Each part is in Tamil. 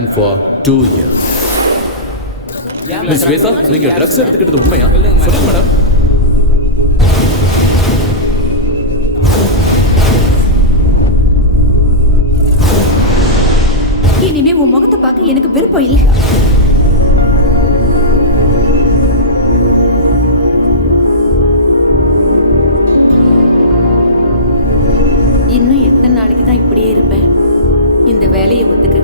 ban for 2 years. Miss Reza, நீங்க ட்ரக்ஸ் எடுத்துக்கிட்டது உண்மையா? சொல்லுங்க மேடம். இனிமே உன் முகத்தை பார்க்க எனக்கு விருப்பம் இல்லை. இன்னும் எத்தனை நாளைக்கு தான் இப்படியே இருப்பேன்? இந்த வேலையை ஒத்துக்கு,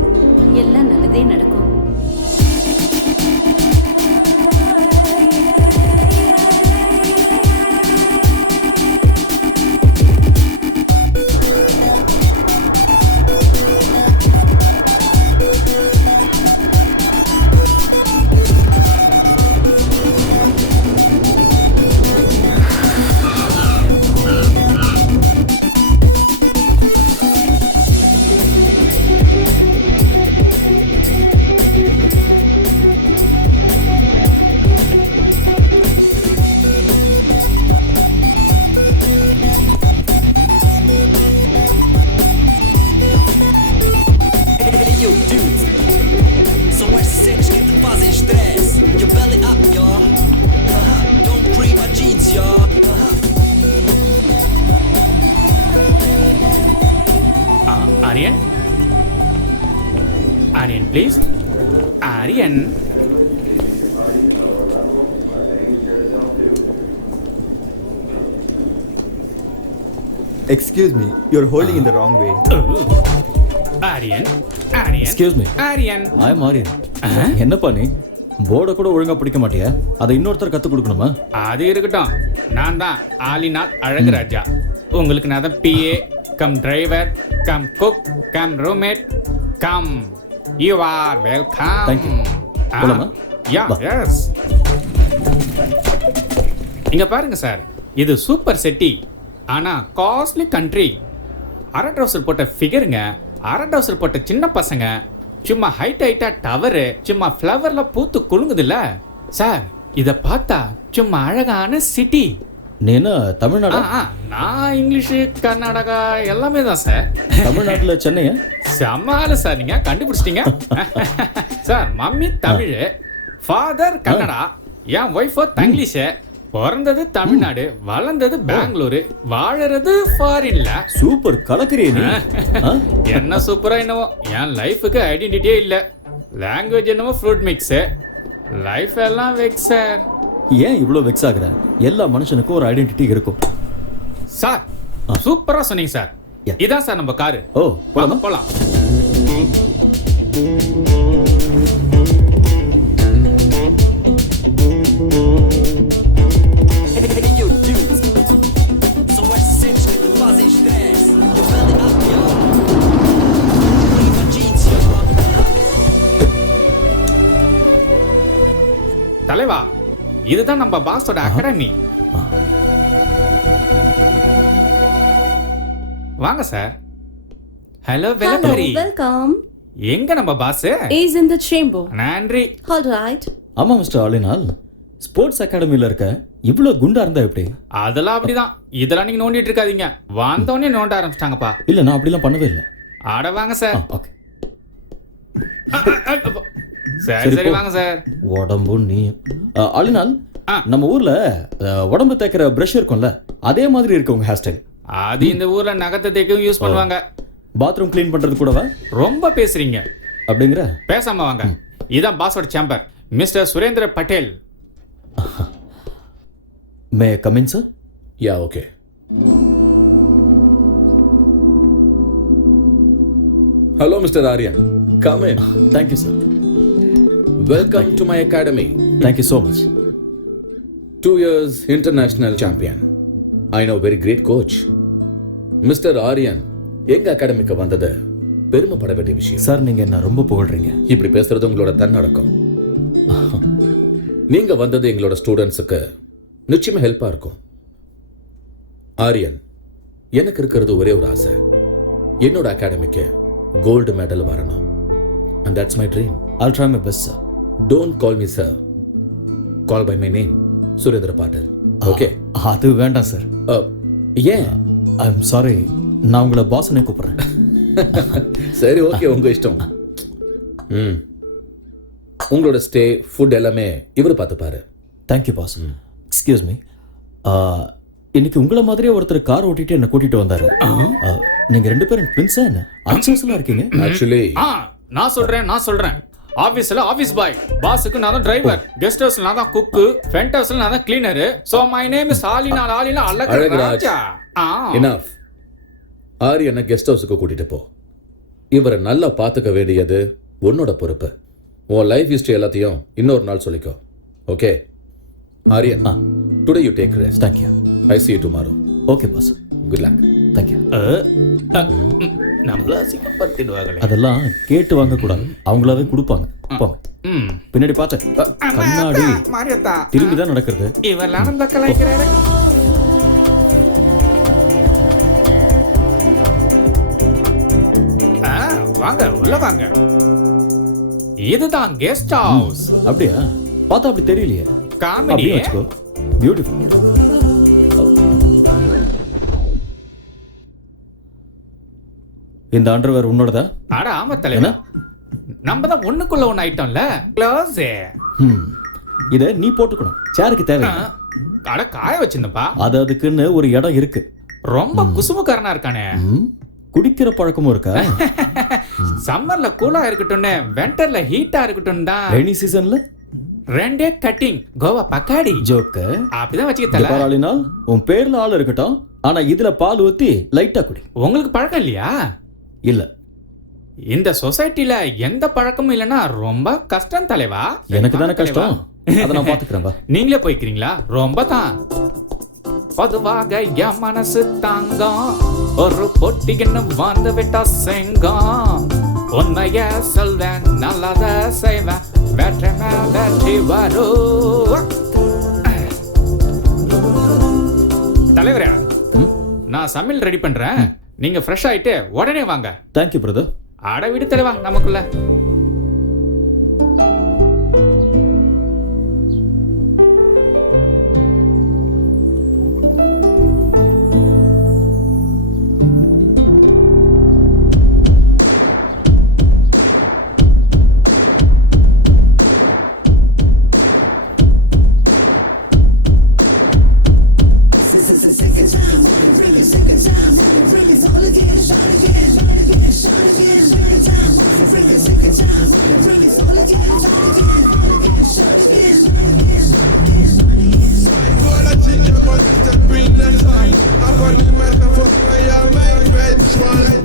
எல்லாம் நல்லதே நடக்கும். Aryan, please. Aryan. Excuse me, you're holding in the wrong way. Aryan. Excuse me. Aryan. I'm Aryan. என்னப்பா நீ போர்டை கூட ஒழுங்கா பிடிக்க மாட்டியா? அதை இன்னொருத்தர் கத்து கொடுக்கணுமா? அது இருக்கட்டும். நான் தான் ஆலினால் அழகுராஜா. உங்களுக்கு நான் தான் PA cum driver come cook come roommate come. You are welcome. Thank you. போலாமா? Yeah, yes. இங்க பாருங்க சார், இது சூப்பர் சிட்டி, ஆனா காஸ்ட்லி கண்ட்ரி. அரை ட்ரவுசர் போட்ட ஃபிகருங்க, அரை ட்ரவுசர் போட்ட சின்ன பசங்க, சும்மா ஹைட்டா டவரு, சும்மா ஃப்ளவர்ல பூத்து குலுங்குதுல்ல சார். இத பார்த்தா சும்மா அழகான சிட்டி. நீ என்ன தமிழ்நாடா? நான் இங்கிலீஷு கர்நாடகா எல்லாமே தான் சார். தமிழ்நாட்டுல சென்னையா? சமாள சார், நீங்க கண்டுபிடிச்சிட்டீங்க sir. Mummy Tamil, father Kannada, என் ஒய்ஃபோ தங்கிலீஷ். பிறந்தது தமிழ்நாடு, வளர்ந்தது பெங்களூரு, வாழறது ஃபாரின்ல. சூப்பர் கலக்கறியே நீ. என்ன சூப்பரா என்னவோ, என் லைஃபுக்கு ஐடென்டிட்டியே இல்ல. லாங்குவேஜ் என்னவோ ஃப்ரூட் மிக்ஸ், லைஃப் எல்லாம் வெக்ஸ் சார். ஏன் இவ்வளோ வெக்ஸ் ஆகுற? எல்லா மனுஷனுக்கும் ஒரு ஐடென்டிட்டி இருக்கும் சார். சூப்பரா சொன்னீங்க சார். இதான் சார் நம்ம காரு. ஓ, போலாமா? போலாம். தலைவா, இதுதான் நம்ம பாஸோட அகாடமி. வாங்க சார். ஹலோ வெலகாரி. வெல்கம். எங்க நம்ம boss? Is in the chamber. நன்றி. All right. ஆமா மிஸ்டர் ஆலினால், ஸ்போர்ட்ஸ் அகாடமில இருக்க இவ்ளோ குண்டா இருந்தா எப்படி? அதெல்லாம் அப்படிதான். இதெல்லாம் நீங்க நோண்டிட்டு இருக்காதீங்க. வந்தோடனே நோண்ட ஆரம்பிச்சிட்டாங்கப்பா. இல்ல, நான் அப்படிலாம் பண்ணவே இல்லை. ஆட வாங்க சார். ஓகே. சரி வாங்க சார். உடம்பு நீ ஆலினால், நம்ம ஊர்ல உடம்பு தேய்க்கிற பிரஷ் இருக்கும்ல, அதே மாதிரி இருக்கு உங்க ஹேர் ஸ்டைல். அது இந்த ஊர்ல நகத்தை தேய்க்கவும் யூஸ் பண்ணுவாங்க. பாத்ரூம் க்ளீன் பண்றது கூடவா? ரொம்ப பேசுறீங்க. அப்படிங்கிற? பேசாம வாங்க. இதான் பாஸோட chamber, mister Surendra Patel. May come in sir? Yeah, okay. Hello mister Aryan, come in. Thank you sir. Welcome to my academy. Thank you so much. 2 years international champion. I know very great coach. Mr. Aryan, எங்க அகாடமிக்கு வந்தது பெருமைப்பட வேண்டிய விஷயம். சார், நீங்க என்ன ரொம்ப புகழ்றீங்க. இப்படி பேசுறது உங்களோட தன்னடக்கம். நீங்க வந்தது எங்களோட ஸ்டூடெண்ட்ஸுக்கு நிச்சயமா ஹெல்ப்பா இருக்கும். ஆரியன், எனக்கு இருக்கிறது ஒரே ஒரு ஆசை, என்னோட அகாடமிக்கு கோல்டு மெடல் வரணும். And that's my dream. I'll try my best, sir. Don't call me sir. Call by my name, Surendra Patil. Okay? அது வேண்டாம் சார். ஏன்? I'm sorry. நான் உங்களை பாஸ்னே கூப்பிடுறேன். சரி, ஓகே, உங்க இஷ்டம். ம் உங்களோட ஸ்டே ஃபுட் எல்லாமே இவர் பார்த்துப்பாரு. Thank you boss. எக்ஸ்கியூஸ் மீ, இன்னைக்கு உங்களை மாதிரியே ஒருத்தர் கார் ஓட்டிட்டு என்ன கூட்டிட்டு வந்தாரு. நீங்க 2 பேரும் ட்வின்ஸா என்ன? அச்சோஸ்லாம் இருக்கீங்க. ஆக்சுவலி நான் சொல்றேன். ஆபீஸ்ல ஆபீஸ் பாய், பாஸுக்கு நான் தான் டிரைவர், கெஸ்ட் ஹவுஸ்ல நான் தான் குக்கு, ஃப்ரண்ட் ஹவுஸ்ல நான் தான் cleaner. So my name is Alina Azhaguraj. Enough. ஆரியனை கெஸ்ட் ஹவுஸுக்கு கூட்டிட்டு போ. இவரை நல்லா பார்த்துக்க வேண்டியது உன்னோட பொறுப்பு. உன் லைஃப் ஹிஸ்டரி எல்லாத்தையும் இன்னொரு நாள் சொல்லிக்கோ. Okay Aryan, today you take rest. Thank you. I see you tomorrow. Okay boss. Good luck. Thank you. நம்மள சிக்கப்படுத்திடுவாங்களே. அதெல்லாம் கேட்டு வாங்க கூடாது, அவங்களாவே கொடுப்பாங்க. போங்க. பின்னாடி பார்த்து கண்ணாடி மாரியத்தா திரும்பி தான் நடக்கிறது. இவெல்லாம் நம்ம கலாய்க்கிறாரு. வாங்க உள்ள வாங்க. இதுதான் கெஸ்ட் ஹவுஸ். அப்படியா? பார்த்தா அப்படி தெரியலையே. காமெடி அப்படியே வச்சுக்கோ. பியூட்டிஃபுல். இந்த அண்டர்வேர் உன்னோடதா? அட ஆமா தலைவா, நம்ம தான் ஒண்ணுக்குள்ள ஒண்ணு ஆயிட்டோம்ல. க்ளோஸ். இத நீ போட்டுக்கணும், சேருக்கு தேவை. அட காய வச்சிருந்தப்பா. அது அதுக்குன்னு ஒரு இடம் இருக்கு. ரொம்ப குசுமுக்காரனா இருக்கானே. குடிக்கிற பழக்கமும் இருக்கா? சம்மர்ல கூலா இருக்கட்டும்னு, விண்டர்ல ஹீட்டா இருக்கட்டும் தான். ரெய்னி சீசன்ல 2 கட்டிங் கோவா பக்காடி ஜோக்க அப்படிதான் வச்சுக்கிட்டல. பாராளினால் உன் பேர்ல ஆள் இருக்கட்டும், ஆனா இதுல பால் ஊத்தி லைட்டா குடி. உங்களுக்கு பழக்கம் இல்லையா? இல்ல, இந்த சொசைட்டில எந்த பழக்கமும் இல்லைன்னா ரொம்ப கஷ்டம் தலைவா. எனக்கு தானே கஷ்டம், அதை நான் பாத்துக்கிறேன். நீங்களே போய்க்கிறீங்களா? ரொம்ப தான். பொதுவாக என் மனசு தாங்கம், ஒரு பொட்டின்னு வந்து விட்டா செங்கம். உண்மைய சொல்வேன், நல்லத செய்வேன், வெற்றி மேல் வெற்றி வரும். தலைவரே, நான் சமையல் ரெடி பண்றேன், நீங்க ஃப்ரெஷ் ஆயிட்டு உடனே வாங்க. Thank you brother. அட விடு தலைவா, நமக்குள்ள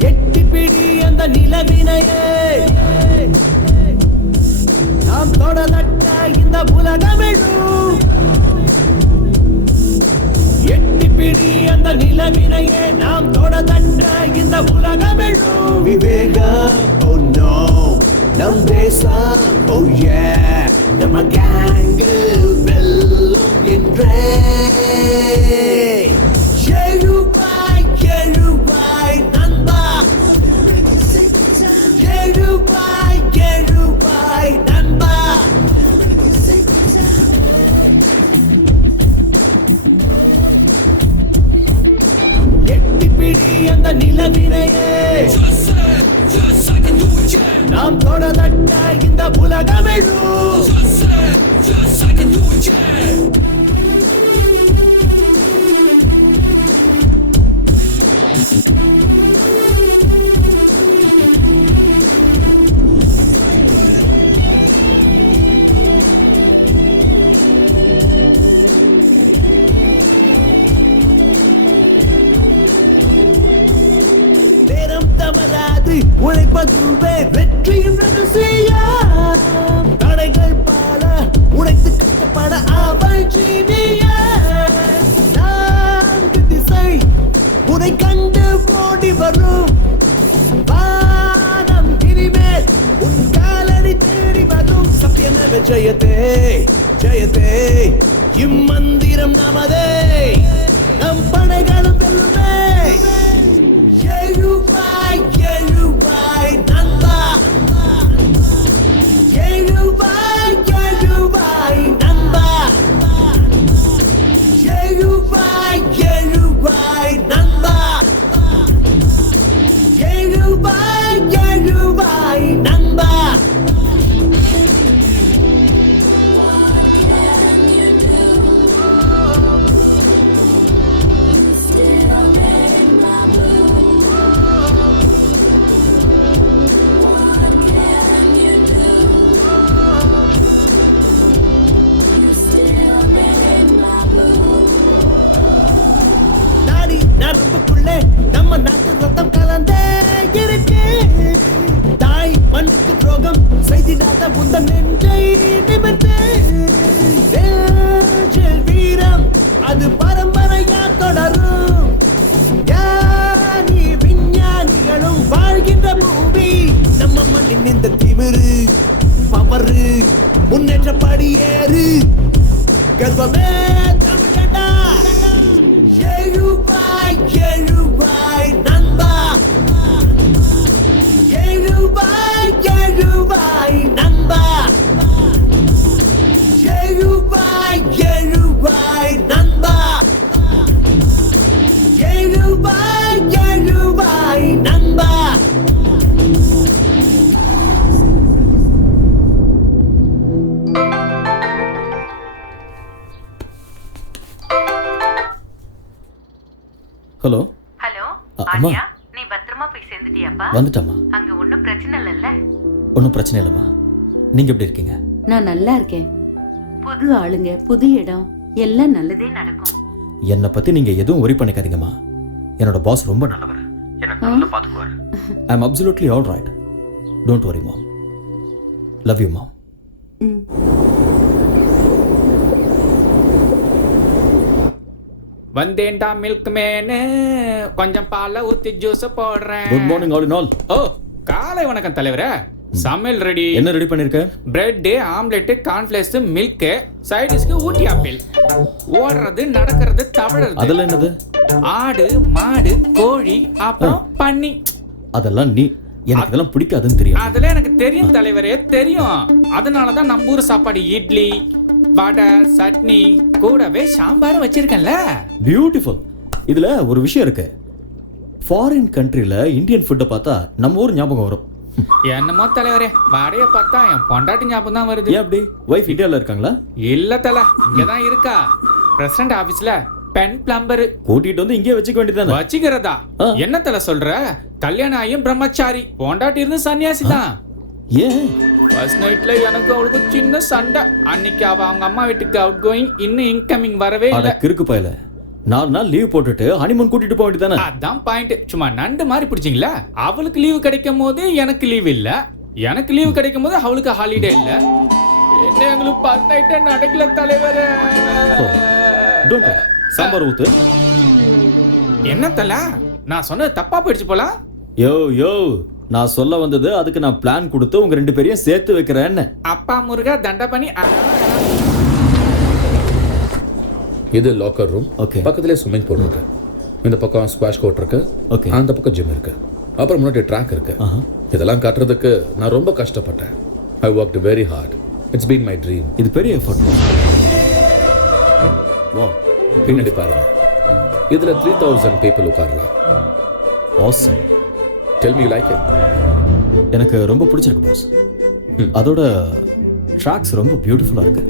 எட்டி பிடி அந்த நிலவினையே, நாம் தொடலட்ட இந்த உலகமெழும். எட்டி பிடி அந்த நிலவினையே, நாம் தொடலட்ட இந்த உலகமெழும். விவேகம், oh no, நம் தேசம், oh yeah, நம்ம கேங்கு வெல்லும் என்றே. எழுவாய் எழுவாய் நண்பா, எழுவாய் எழுவாய் நண்பா. எட்டி பிடி அந்த நிலவினையே, நாம் தொடதட்ட இந்த உலகமெழும். நேரம் தவறாது உழைப்பதுவே வெற்றியின் ரகசியம். தடைகள் பல உழைத்து கஷ்டப்பட அவள் ஜீவியன். 4 திசை உனை கண்டு ஓடி வரும். வானம் இனிமேல் உன் காலடி தேடி வரும். சத்தியமேவ ஜெயதே ஜெயதே, இம்மந்திரம் நமதே, நம் படைகளும் வெல்லுமே. எழுவாய் எழுவாய் நண்பா, எழுவாய் எழுவாய் நண்பா, எழுவாய் எழுவாய் நண்பா, எழுவாய் எழுவாய் நண்பா. நிமிர்ந்து நெஞ்சில் வீரம் அது பரம்பரையா தொடரும். ஞானி விஞ்ஞானிகளும் வாழ்கின்ற பூமி நம்ம மண்ணின் இந்த திமிரு பவரு முன்னேற்ற படியேறு கர்வமே தமிழனா. எழுவாய் எழுவாய் நண்பா, எழுவாய் எழுவாய் நண்பா, எழுவாய் எழுவாய் நண்பா, எழுவாய் எழுவாய் நண்பா. ஹலோ ஹலோ அம்மா. ஆர்யா, நீ பத்திரமா போய் சேர்ந்துட்டியாப்பா? வந்துட்டாம்மா. அங்க ஒண்ணும் பிரச்சனை இல்லைல்ல? ஒன்றும் பிரச்சனை இல்லைம்மா. நீங்கள் எப்படி இருக்கீங்க? நான் நல்லா இருக்கேன். புது ஆளுங்க, புது இடம், எல்லாம் நல்லதே நடக்கும். என்னை பற்றி நீங்கள் எதுவும் ஒரி பண்ணிக்காதீங்கம்மா. என்னோட பாஸ் ரொம்ப நல்லவர். எனக்கு நல்லா பார்த்துக்குவார். I am absolutely all right. Don't worry mom. Love you மாம். ம். வந்தேன்டா மில்க் மேனு, கொஞ்சம் பாலை ஊத்தி ஜூஸ் போடுறேன். Good morning all in all. Oh, காலை வணக்கம் தலைவரே. சமையல் ரெடி. என்ன ரெடி பண்ணிருக்க? பிரெட், ஆம்லெட், கார்ன்ஃபிளேக்ஸ், மில்க், சைடிஷ்க்கு ஊட்டி ஆப்பிள். ஓடுறது, நடக்கிறது, தவழறது. அதெல்லாம் என்னது? ஆடு, மாடு, கோழி, அப்புறம் பன்னி. அதெல்லாம் நீ எனக்கு இதெல்லாம் பிடிக்காதுன்னு தெரியும். அதெல்லாம் எனக்கு தெரியும் தலைவரே, தெரியும். அதனாலதான் நம்ம ஊர் சாப்பாடு இட்லி, வடை, சட்னி, கூடவே சாம்பாரும் வச்சிருக்கேன்ல. பியூட்டிஃபுல். இதுல ஒரு விஷயம் இருக்கு. ஃபாரின் கண்ட்ரில இந்தியன் ஃபுட்டை பார்த்தா நம்ம ஊர் ஞாபகம் வரும். என்னமோ தலைவரே, வடைய பார்த்தா என் பொண்டாட்டி ஞாபகம் தான் வருது. ஏன் அப்படி? வைஃப் இந்தியால இருக்காங்களா? இல்ல தல, இங்கதான் இருக்கா. பிரசிடண்ட் ஆபீஸ்ல பென் பிளம்பர். கூட்டிட்டு வந்து இங்கே வச்சுக்க வேண்டியதானே? வச்சுக்கிறதா? ஆ. என்ன தல சொல்ற? கல்யாணம் ஆகியும் பிரம்மச்சாரி, பொண்டாட்டி இருந்து சன்னியாசி தான். ஏன்? ஃபர்ஸ்ட் நைட்ல எனக்கு அவளுக்கு சின்ன சண்டை. அன்னைக்கு அவ அவங்க அம்மா வீட்டுக்கு அவுட் கோயிங், இன்னும் இன்கமிங் வரவே அட இல்ல. கிறுக்கு பயல. 4 நாள் லீவ் போட்டுட்டு ஹனிமூன் கூட்டிட்டு போக வேண்டியதானே? அதான் பாயிண்ட். சும்மா நண்டு மாதிரி பிடிச்சிங்களா? அவளுக்கு லீவு கிடைக்கும் போது எனக்கு லீவ் இல்ல, எனக்கு லீவு கிடைக்கும் போது அவளுக்கு ஹாலிடே இல்ல. என்ன எங்களுக்கு ஃபர்ஸ்ட் நைட்டே நடக்கல தலைவரே. Don't worry. சாம்பார் ஊத்து. என்ன தல, நான் சொன்னது தப்பா போயிடுச்சு போல. யோ யோ, நான் சொல்ல வந்தது அதுக்கு நான் பிளான் கொடுத்து உங்க 2 பேரையும் சேர்த்து வைக்கிறேன்னு. அப்பா முருகா தண்டபணி. இது லாக்கர் ரூம். Okay. பக்கத்துலேயே ஸ்விம்மிங் பூல் இருக்கு. இந்த பக்கம் ஸ்குவாஷ் கோர்ட் இருக்கு. Okay. அந்த பக்கம் ஜிம் இருக்கு. அப்புறம் முன்னாடி ட்ராக் இருக்கு. இதெல்லாம் காட்டுறதுக்கு நான் ரொம்ப கஷ்டப்பட்டேன். ஐ worked very hard. It's been my dream. இது பெரிய எஃபர்ட். வா, பின்னாடி பாருங்க. இதுல 3000 people உட்காரலாம். Awesome. Tell me you like it. எனக்கு ரொம்ப பிடிச்சிருக்கு பாஸ். அதோட ட்ராக்ஸ் ரொம்ப பியூட்டிஃபுல்லா இருக்கு.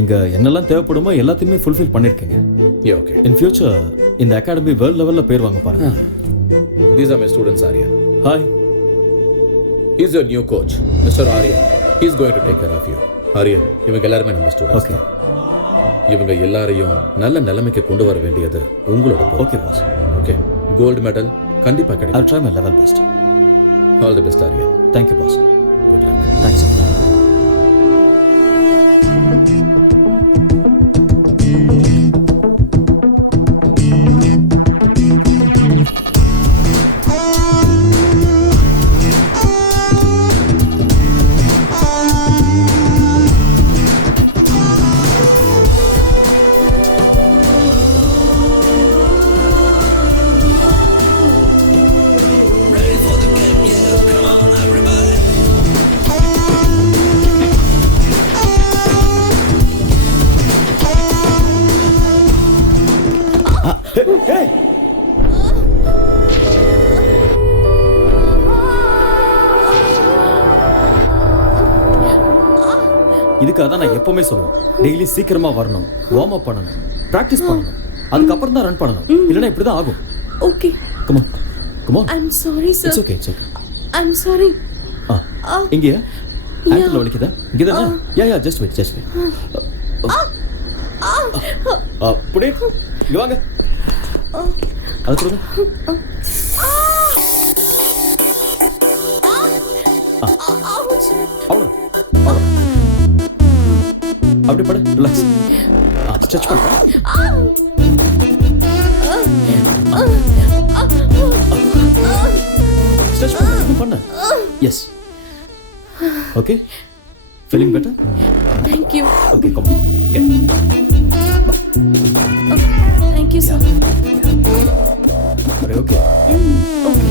இங்க என்னெல்லாம் தேவைப்படுமோ எல்லாத்தையுமே ஃபுல்ஃபில் பண்ணிருக்கீங்க. Yeah, okay. இன் ஃபியூச்சர் இந்த அகாடமி வேர்ல்ட் லெவல்ல பேர் வாங்க பாருங்க. These are my students, Aryan. Hi. He's your new coach, Mr. Aryan. He's going to take care of you. Aryan, இவங்க எல்லாருமே நம்ம ஸ்டூடண்ட்ஸ். ஓகே. இவங்க எல்லாரையும் நல்ல நிலைமைக்கு கொண்டு வர வேண்டியது உங்களோட பொறுப்பு. Okay boss. Okay, gold medal கண்டிப்பா I'll கிடைக்கும். try my level best. All the best, Aryan. Thank you boss. Good luck. Thanks. Hey! இதுக்காக தான் நான் எப்பவுமே சொல்லுவேன், டெய்லி சீக்கிரமா வரணும், வார்ம் அப் பண்ணணும், பிராக்டிஸ் பண்ணணும், அதுக்கப்புறம் தான் ரன் பண்ணணும். இல்லைன்னா இப்படி தான் ஆகும். Okay. Come on. Come on. I'm sorry, sir. It's okay, it's okay. I'm sorry. இங்கயா? ஆங்கிள் வலிக்குதா? இங்க தானே? Yeah just wait, just wait. Puneeth, இங்க வாங்க. அது கொடுங்க. Ouch. அவ்வளோ அப்படி படு, ரிலாக்ஸ். ஸ்ட்ரெச் பண்றேன். ஸ்ட்ரெச் பண்ணு. Yes. Okay. Feeling better? Thank you. Okay, come. Okay. Thank you, sir. Are you okay? Okay.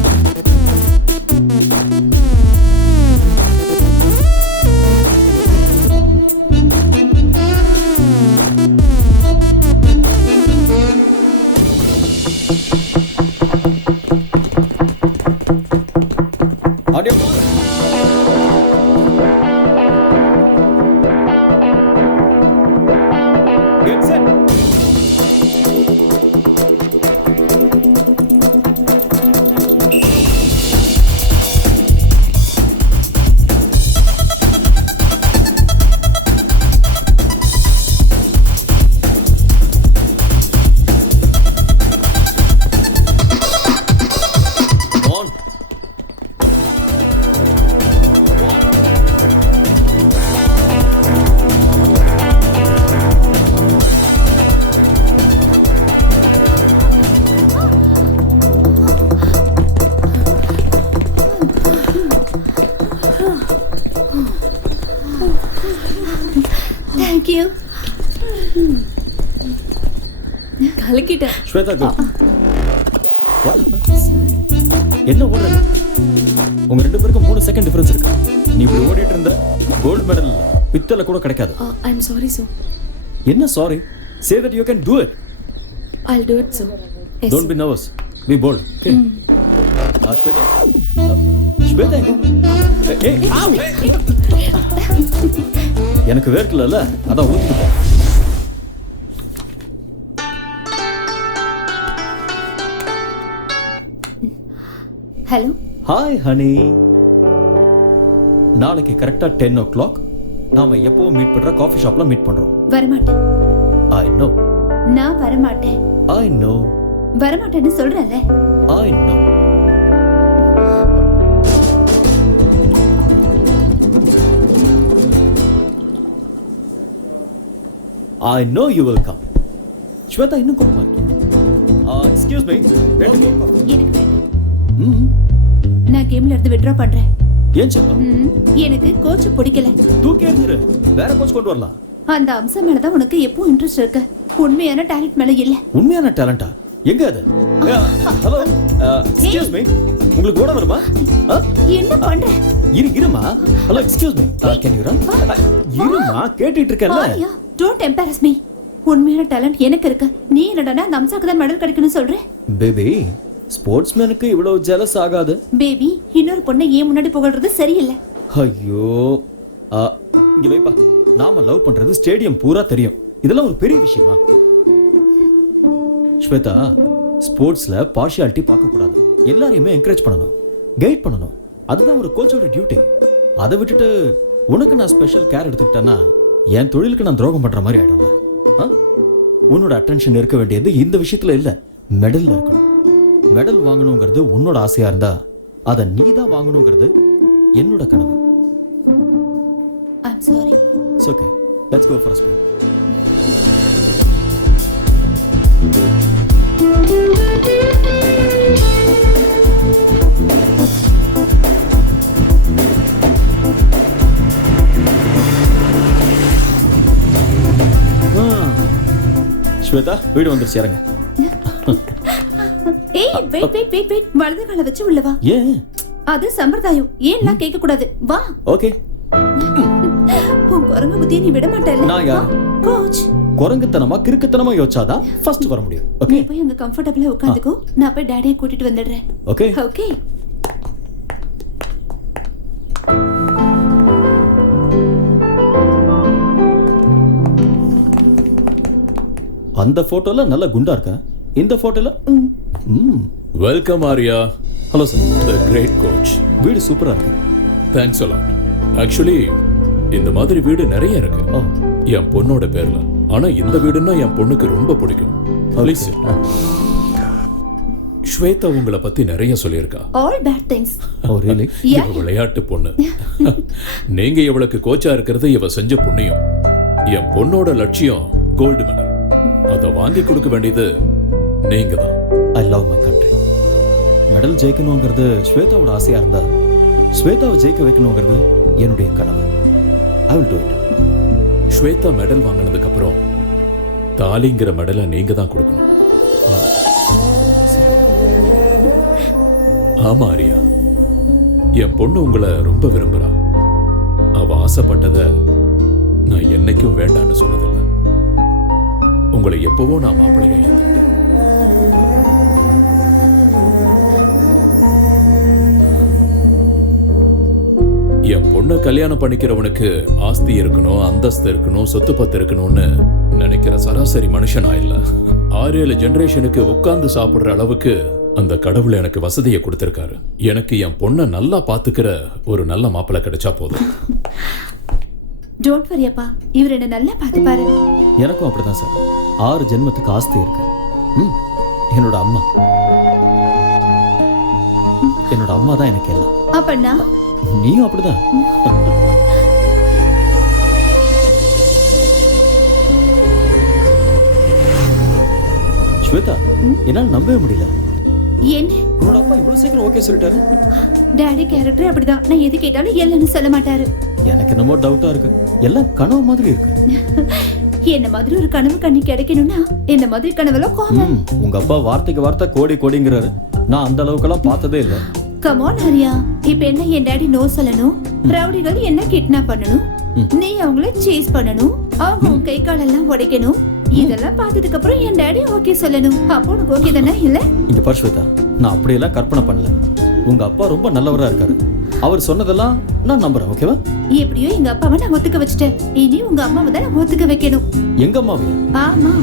Audio. Get set. On. Thank you. கலக்கிட்டேன். ஸ்வேதா, go. What happened? என்ன ஓடுற? உங்க ரெண்டு பேருக்கும் 3 செகண்ட் டிஃபரன்ஸ் இருக்கு. நீ இப்படி ஓடிட்டு இருந்த கோல்ட் மெடல் பித்தளை கூட கிடைக்காது. I'm sorry, sir. என்ன sorry? Say that you can do it. I'll do it, sir. Yes, Don't sir. be nervous. Be bold. Okay. Shweta? Shweta எங்க? ஏய், ஆவ். எனக்கு வேர்க்கலல்ல, அதான் ஊத்திட்டேன். ஹலோ. Hi honey. நாளைக்கு கரெக்டா 10 o'clock நாம எப்பவும் மீட் பண்ற காஃபி ஷாப்ல மீட் பண்றோம். வரமாட்டேன். I know. நான் வரமாட்டேன். I know. வரமாட்டேன்னு சொல்றேன்ல. I know. I know you will come. Shweta இன்னும் கோபமா இருக்கீங்க? Excuse me. எனக்கு வேண்டாம். ம். நான் கேம்ல இருந்து வித்ட்ரா பண்றேன். ஏன் சொல்லும்? எனக்கு கோச் பிடிக்கல. தூக்கி எறிஞ்சிரு. வேற கோச் கொண்டு வரலாம். அந்த அம்சம் மேல தான் உனக்கு எப்போ இன்ட்ரெஸ்ட் இருக்கு. உண்மையான டேலண்ட் மேல இல்ல. உண்மையான டேலண்டா? எங்க அது? ஹலோ. Excuse me. உங்களுக்கு ஓட வருமா? என்ன பண்ற? இருமா. Hello, excuse me. Can you run? இருமா, கேட்டிட்டு இருக்கேன்ல. Aariya, don't embarrass me. உண்மையான டேலண்ட் எனக்கு இருக்கு. நீ என்னடா அந்த அம்சாக்கு தான் மெடல் கிடைக்கணும்னு சொல்ற? பேபி, ஸ்போர்ட்ஸ்மேனுக்கு இவ்வளவு ஜெலஸ் ஆகாது. பேபி, இன்னொரு பொண்ணை ஏன் முன்னாடி புகழ்றது சரியில்லை. ஐயோ, இங்க வைப்பா. நாம லவ் பண்றது ஸ்டேடியம் பூரா தெரியும். இதெல்லாம் ஒரு பெரிய விஷயமா? ஸ்வேதா, ஸ்போர்ட்ஸ்ல பார்ஷியாலிட்டி பார்க்க கூடாது. எல்லாரையுமே என்கரேஜ் பண்ணணும், கைட் பண்ணணும். அதுதான் ஒரு கோச்சோட டியூட்டி. அதை விட்டுட்டு உனக்கு நான் ஸ்பெஷல் கேர் எடுத்துக்கிட்டேன்னா என் தொழிலுக்கு நான் துரோகம் பண்ற மாதிரி ஆயிடும்ல. உன்னோட அட்டென்ஷன் இருக்க வேண்டியது இந்த விஷயத்துல இல்ல, மெடல்ல இருக்கணும். மெடல் வாங்கணுங்கிறது உன்னோட ஆசையா இருந்தா அதை நீ தான் வாங்கணுங்கிறது என்னோட கனவு. I'm sorry. It's okay. Let's go for a spin. Shweta, வீடு வந்துருச்சு, இறங்க. ஏய், வெயிட். வலது காலை வச்சு உள்ள வா. ஏன்? அது சம்பிரதாயம். ஏன்லாம் கேட்க கூடாது. வா. ஓகே. உன் குரங்கு புத்தியை நீ விட மாட்டேல்ல. நான் யார்? கோச். குரங்குத்தனமா கிறுக்குத்தனமா யோசிச்சாதான் ஃபர்ஸ்ட் வர முடியும். நீ ஓகே. போய் அங்க கம்ஃபர்ட்டபிளா உட்காந்துக்கோ. நான் போய் டாடியை கூட்டிட்டு வந்துடுறேன். ஓகே. ஓகே. அந்த போட்டோல நல்ல குண்டா இருக்க. இந்த போட்டோல welcome Arya. Hello sir. The great coach. வீடு சூப்பரா இருக்கு. Thanks a lot. ஆக்சுவலி இந்த மாதிரி வீடு நிறைய இருக்கு. ஓ, என் பொண்ணோட பேர்ல. ஆனா இந்த வீடுன்னா என் பொண்ணுக்கு ரொம்ப பிடிக்கும். ப்ளீஸ். ஸ்வேதா உங்களை பத்தி நிறைய சொல்லியிருக்கா. All bad things. Oh really? இவ விளையாட்டு பொண்ணு. நீங்க இவளுக்கு கோச்சா இருக்கிறது இவ செஞ்ச புண்ணியம். என் பொண்ணோட லட்சியம் கோல்டு மெடல். அதை வாங்கி கொடுக்க வேண்டியது நீங்க தான். I love my country. Medal ஜெயிக்கணுங்கிறது ஸ்வேதாவோட ஆசையா இருந்தா ஸ்வேதாவை ஜெயிக்க வைக்கணுங்கிறது என்னுடைய கனவு. I will do it. Shweta medal வாங்கினதுக்கு அப்புறம் தாலிங்கிற மெடலை நீங்க தான் கொடுக்கணும். ஆமா ஆரியா, என் பொண்ணு உங்களை ரொம்ப விரும்புறா. அவ ஆசைப்பட்டத நான் என்னைக்கும் வேண்டான்னு சொன்னதில்லை. உங்களை எப்பவோ நான் மாப்பிள்ளையா ஏத்துக்கிட்டேன். என் பொண்ணை கல்யாணம் பண்ணிக்கிறவனுக்கு ஆஸ்தி இருக்கணும், அந்தஸ்து இருக்கணும், சொத்து பத்து இருக்கணும்னு நினைக்கிற சராசரி மனுஷனா இல்ல. 6-7 ஜெனரேஷனுக்கு உட்கார்ந்து சாப்பிடுற அளவுக்கு அந்த கடவுள் எனக்கு வசதியை கொடுத்திருக்காரு. எனக்கு என் பொண்ணை நல்லா பாத்துக்கிற ஒரு நல்ல மாப்பிள்ளை கிடைச்சா போதும். டோன்ட் வரி அப்பா, இவர் என்ன நல்லா பார்த்துப்பாரு. எனக்கும் அப்படிதான் சார். 6 ஜென்மத்துக்கு ஆஸ்தி இருக்கு. என்னோட அம்மா தான் எனக்கு எல்லாம். அப்பண்ணா நீயும் அப்படிதான். ஸ்வேதா, என்னால நம்பவே முடியல. என்ன உன்னோட அப்பா இவ்வளவு சீக்கிரம் ஓகே சொல்லிட்டாரு? டாடி கேரக்டர் அப்படிதான். நான் எது கேட்டாலும் இல்லைன்னு சொல்ல மாட்டாரு. எனக்கு என்னமோ டவுட்டா இருக்கு. எல்லாம் கனவு மாதிரி இருக்கு. என்ன மாதிரி ஒரு கனவு கண்ணி கிடைக்கணும்னா இந்த மாதிரி கனவுல காமன். உங்க அப்பா வார்த்தைக்கு வார்த்தை கோடி கோடிங்கிறாரு. நான் அந்த அளவுக்கெல்லாம் பார்த்ததே இல்லை. கம் ஆன் ஹரியா, இப்ப என்ன என் டாடி நோ சொல்லணும், ரவுடிகள் என்ன கிட்னாப் பண்ணணும், நீ அவங்கள சேஸ் பண்ணணும், அவங்க கை காலெல்லாம் உடைக்கணும். இதெல்லாம் பார்த்ததுக்கு அப்புறம் என் டாடி ஓகே சொல்லணும். அப்போ உனக்கு ஓகே தானே? இல்ல இங்க பாரு ஸ்வேதா, நான் அப்படியெல்லாம் கற்பனை பண்ணல. உங்க அப்பா ரொம்ப நல்லவரா இருக்காரு. அவர் சொன்னதெல்லாம் நான் நம்புறேன். ஓகேவா? எப்படியோ எங்க அப்பாவை நான் ஒத்துக்க வச்சுட்டேன். இனி உங்க அம்மாவை தான் நான் ஒத்துக்க வைக்கணும். எங்க அம்மாவே? ஆமா.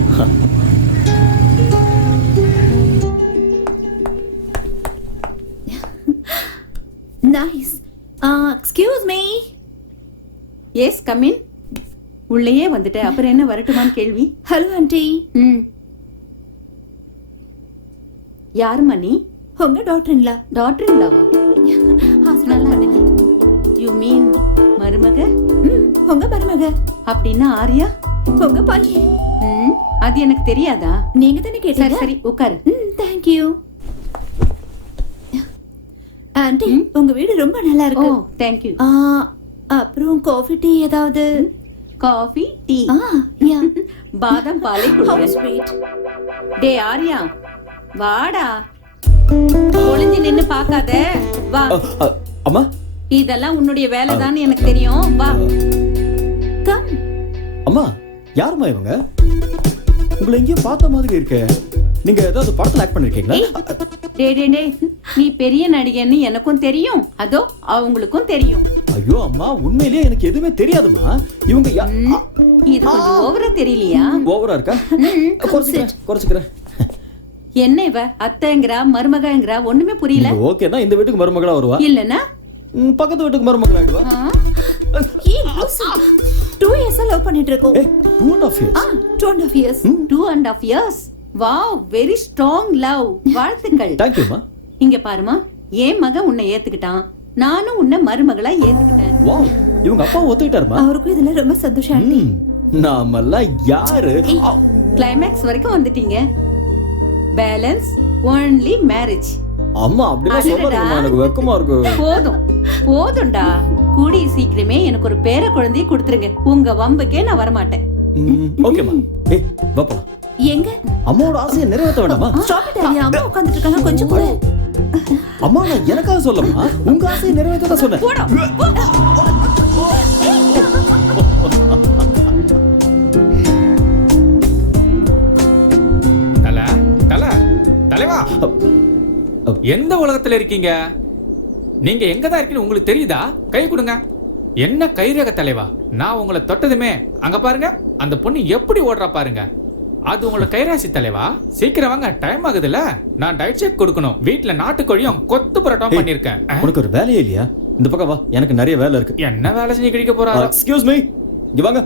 Nice. Excuse me. Yes come in. உள்ளேயே வந்துட்டு அப்புறம் என்ன வரட்டுமான்னு கேள்வி. Hello aunty. யாருமா நீ? உங்க டாக்டருங்களா? டாக்டர் இல்லாவா? நல்லா இருங்க. யூ மீன் மருமக? உங்க மருமக. அப்படின்னா ஆரியா உங்க பையன். அது எனக்கு தெரியாதா? நீங்க தானே கேட்டீங்க. சரி உட்காரு. Thank you. ஆண்டி, உங்க வீடு ரொம்ப நல்லா இருக்கு. Oh thank you. அப்புறம் காஃபி டீ ஏதாவது? Coffee tea? யா. பாதாம் பாலை How குடிங்க. sweet. டே ஆரியா வாடா. ஒளிஞ்சு நின்னு பார்க்காத. வா. அம்மா, இதெல்லாம் உன்னுடைய வேலைதான் எனக்கு தெரியும். வா. கம். அம்மா, யாரும்மா இவங்க? உங்களை எங்கேயோ பார்த்த மாதிரி இருக்கே. நீங்க ஏதாவது படத்துல ஆக்ட் பண்ணிருக்கீங்களா? டே டே டே, நீ பெரிய நடிகன்னு எனக்கும் தெரியும், அதோ அவங்களுக்கும் தெரியும். ஐயோ அம்மா, உண்மையிலேயே எனக்கு எதுவுமே தெரியாதுமா. இவங்க இது கொஞ்சம் ஓவரா தெரியலையா? ஓவரா இருக்கா? குறைச்சுக்கிறேன். என்ன இவ அத்தைங்கிறா மருமகங்கிறா, ஒண்ணுமே புரியல. ஓகேனா இந்த வீட்டுக்கு மருமகளா வருவா, இல்லனா பக்கத்து வீட்டுக்கு மருமகளா ஆயிடுவா. ஏய் லூசு, 2 years லவ் பண்ணிட்டு இருக்கோம். 2.5 years. 2.5 years. 2.5 years. Wow, very strong love. வாழ்த்துக்கள். தேங்க் யூ மா. இங்க பாருமா, என் மகன் உன்னை ஏத்துக்கிட்டான், நானும் உன்னை மருமகளா ஏத்துக்கிட்டேன். வாவ், இவங்க அப்பா ஒத்துக்கிட்டாருமா? அவருக்கும் இதுல ரொம்ப சந்தோஷம் ஆண்டி. நாமெல்லாம் யாரு? கிளைமேக்ஸ் வரைக்கும் வந்துட்டீங்க. Balance only marriage. அம்மா அப்படிலாம் சொல்லாதீங்கம்மா, எனக்கு வெக்கமா இருக்கு. போதும் போதும்டா, கூடி சீக்கிரமே எனக்கு ஒரு பேர குழந்தையை கொடுத்துருங்க. உங்க வம்புக்கே நான் வரமாட்டேன். ஓகேமா. ஏய் வா போலாம். எங்க? அம்மாவோட ஆசையை நிறைவேற்ற வேண்டாமா? ஸ்டாப் இட் ஹரியா, அம்மா உட்கார்ந்துட்டு இருக்காங்க, கொஞ்சம் கூட. அம்மா நான் எனக்காக சொல்லமா, உங்க ஆசையை நிறைவேற்ற தான் சொன்னேன். போடா. தலைவா, எந்த உலகத்துல இருக்கீங்க? நீங்க எங்க தான் இருக்கீங்க உங்களுக்கு தெரியுதா? கை கொடுங்க. என்ன கைரேக தலைவா, நான் உங்களை தொட்டதுமே அங்க பாருங்க, அந்த பொண்ணு எப்படி ஓடுறா பாருங்க. அது உங்களை கைராசி தலைவா. சீக்கிரம் வாங்க, டைம் ஆகுதுல்ல. நான் டயட் செக் கொடுக்கணும். வீட்டுல நாட்டுக்கோழியும் கொத்து பரோட்டாவும் பண்ணிருக்கேன். உனக்கு ஒரு வேலையே இல்லையா? இந்த பக்கம் வா, எனக்கு நிறைய வேலை இருக்கு. என்ன வேலை செஞ்சு கிடைக்க போறா? எக்ஸ்கியூஸ் மீ, இங்க வாங்க.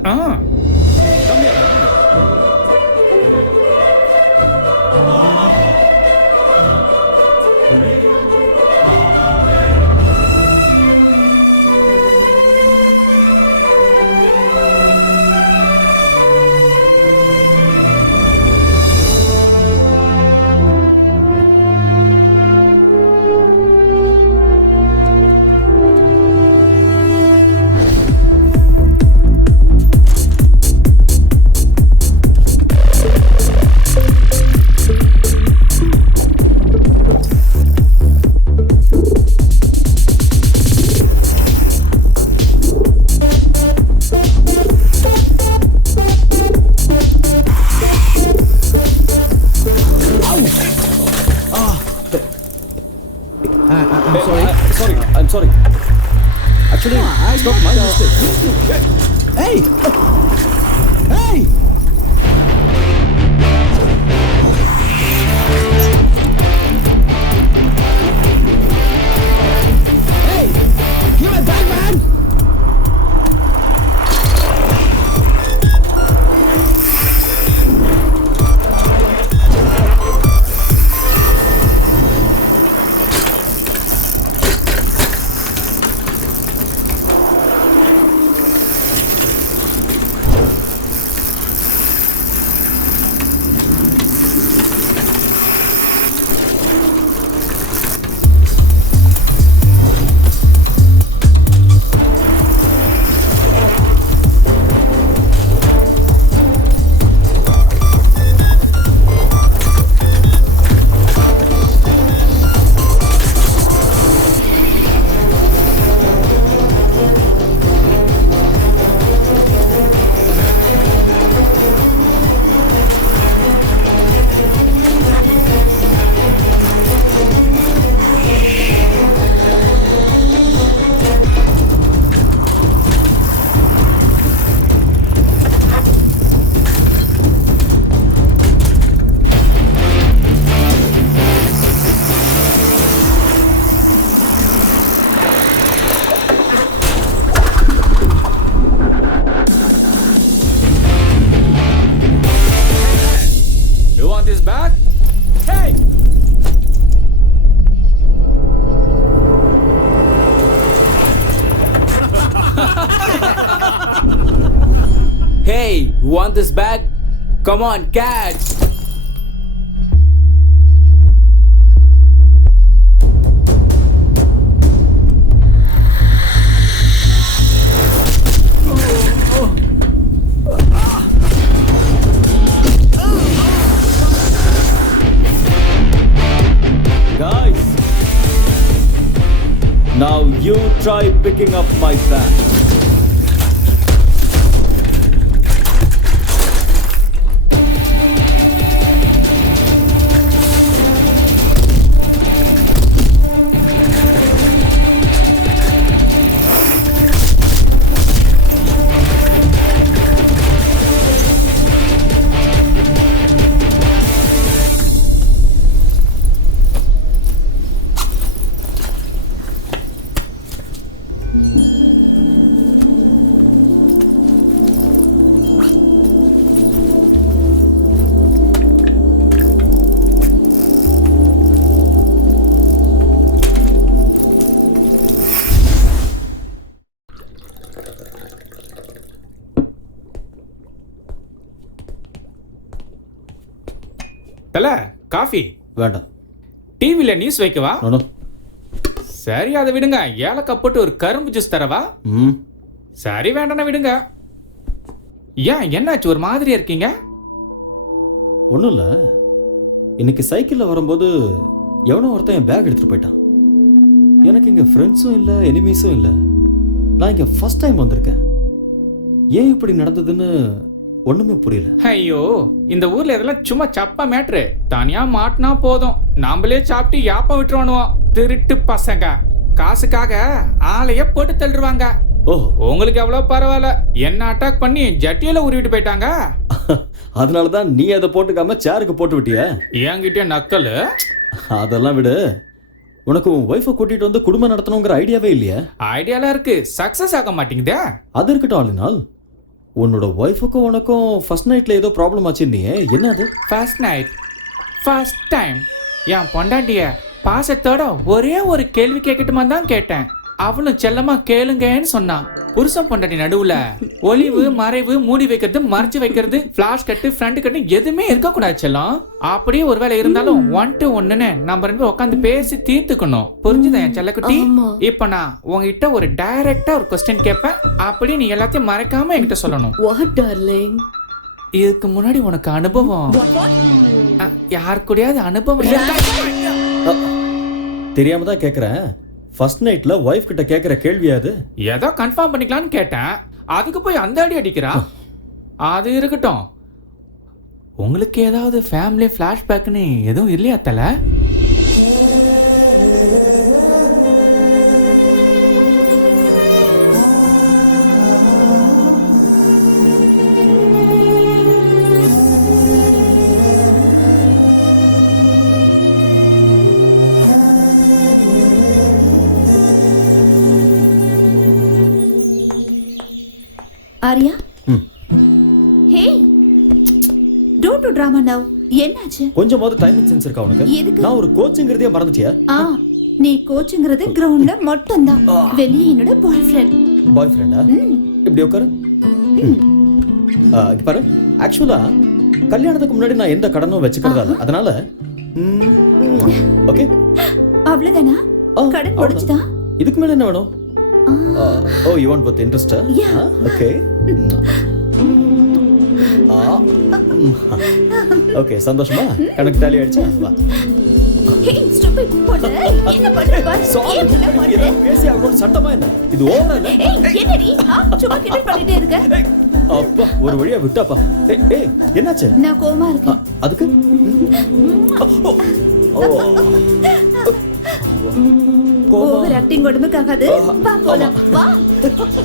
I'm sorry. Actually, it's not my mistake. Hey! Hey! Hey! Give it back, man! You want this bag? Hey! Hey, you want this bag? Come on, catch! Guys, now you try picking up my bag. தல காஃபி. வேண்டாம். டிவில நியூஸ் வைக்கவா? நோ. சரி அதை விடுங்க. ஏலக்காய் போட்டு ஒரு கரும்பு ஜூஸ் தரவா? ம். சரி வேண்டாம்னா விடுங்க. ஏன் என்னாச்சு ஒரு மாதிரியா இருக்கீங்க? ஒன்றும் இல்லை. இன்னைக்கு சைக்கிளில் வரும்போது எவனோ ஒருத்தன் என் பேக் எடுத்துகிட்டு போயிட்டான். எனக்கு இங்கே ஃப்ரெண்ட்ஸும் இல்லை, எனிமீஸும் இல்லை. நான் இங்கே ஃபர்ஸ்ட் டைம் வந்திருக்கேன். ஏன் இப்படி நடந்ததுன்னு ஒண்ணுமே புரியல. ஐயோ, இந்த ஊர்ல இதெல்லாம் சும்மா சப்பா மேட்ரு. தனியா மாட்டினா போதும், நாமளே சாப்பிட்டு யாப்பம் விட்டுருவானுவோம். திருட்டு பசங்க காசுக்காக ஆளைய போட்டு தள்ளுவாங்க. ஓ, உங்களுக்கு எவ்வளவு பரவாயில்ல. என்ன அட்டாக் பண்ணி ஜட்டியில உருவிட்டு போயிட்டாங்க. அதனாலதான் நீ அதை போட்டுக்காம சேருக்கு போட்டு விட்டிய. என்கிட்ட நக்கல். அதெல்லாம் விடு. உனக்கு உன் ஒய்ஃபை கூட்டிட்டு வந்து குடும்பம் நடத்தணுங்கிற ஐடியாவே இல்லையா? ஐடியாலாம் இருக்கு, சக்சஸ் ஆக மாட்டேங்குதே. அது இருக்கட்டும் ஆளுநாள். உன்னோட ஒய்ஃபுக்கும் உனக்கும் ஃபர்ஸ்ட் நைட்ல ஏதோ ப்ராப்ளம் ஆச்சு. நீ என்ன அது? ஃபர்ஸ்ட் நைட் ஃபர்ஸ்ட் டைம் என் பொண்டாட்டிய பாசத்தோட ஒரே ஒரு கேள்வி கேட்கட்டுமா தான் கேட்டேன். அவளும் செல்லமா கேளுங்கன்னு சொன்னான். புருஷன் பொண்டாட்டி நடுவுல ஒளிவு மறைவு, மூடி வைக்கிறது, மறைச்சு வைக்கிறது, பிளாஷ் கட்டு, ஃப்ரண்ட் கட்டு எதுவுமே இருக்கக்கூடாது செல்லம். அப்படியே ஒருவேளை இருந்தாலும் 1 to 1ன்னு நம்ம ரெண்டு பேரும் உட்காந்து பேசி தீர்த்துக்கணும். புரிஞ்சுதா என் செல்லக்குட்டி? இப்ப நான் உங்ககிட்ட ஒரு டைரக்டா ஒரு கொஸ்டின் கேட்பேன். அப்படியே நீ எல்லாத்தையும் மறைக்காம என்கிட்ட சொல்லணும். What darling? இதுக்கு முன்னாடி உனக்கு அனுபவம் யார் கூடயாவது அனுபவம் தெரியாம தான் கேக்குறேன். ஃபர்ஸ்ட் நைட்ல ஒய்ஃப் கிட்ட கேக்குற கேள்வியா அது? ஏதோ கன்ஃபார்ம் பண்ணிக்கலாம்னு கேட்டேன். அதுக்கு போய் அந்த அடி அடிக்கிறா. அது இருக்கட்டும், உங்களுக்கு ஏதாவது ஃபேமிலி ஃபிளாஷ்பேக்னு எதுவும் இல்லையா தல? ஆரியா ம். ஹே டோன்ட் டு டிராமா நவ. என்னாச்சு? கொஞ்சமாவது டைமிங் சென்ஸ் இருக்கா உனக்கு? எதுக்கு? நான் ஒரு கோச்சுங்கிறதே மறந்துட்டியா? நீ கோச்சுங்கிறது கிரவுண்ட்ல மட்டும் தான். வெளியே என்னோட பாய் ஃப்ரெண்ட். பாய் ஃப்ரெண்டா? இப்படி உட்காரு. இங்க பாரு, ஆக்சுவலா கல்யாணத்துக்கு முன்னாடி நான் எந்த கடனும் வச்சுக்கிறதா இல்ல. அதனால ஓகே அவ்வளவுதானா? கடன் முடிச்சுதா? இதுக்கு மேல என்ன வேணும்? Oh you want with interest? Yeah. Okay okay, சந்தோஷமா? கணக்கு டாலி ஆயிடுச்சா? வா. ஹே ஸ்டூபிட் பொண்ணு, என்ன பண்ற பாரு. ஏன் இப்படி பண்ற? பேசி அவனோட சட்டமா என்ன? இது ஓவரா இல்ல? ஏய் என்னடி? சும்மா கிண்டல் பண்ணிட்டே இருக்க. அப்பா ஒரு வழியா விட்டாப்பா. ஏய் என்னாச்சு? நான் கோவமா இருக்கேன். அதுக்கு ஓவர் ஆக்டிங் உடம்புக்காகாது. வா போலாம். வா.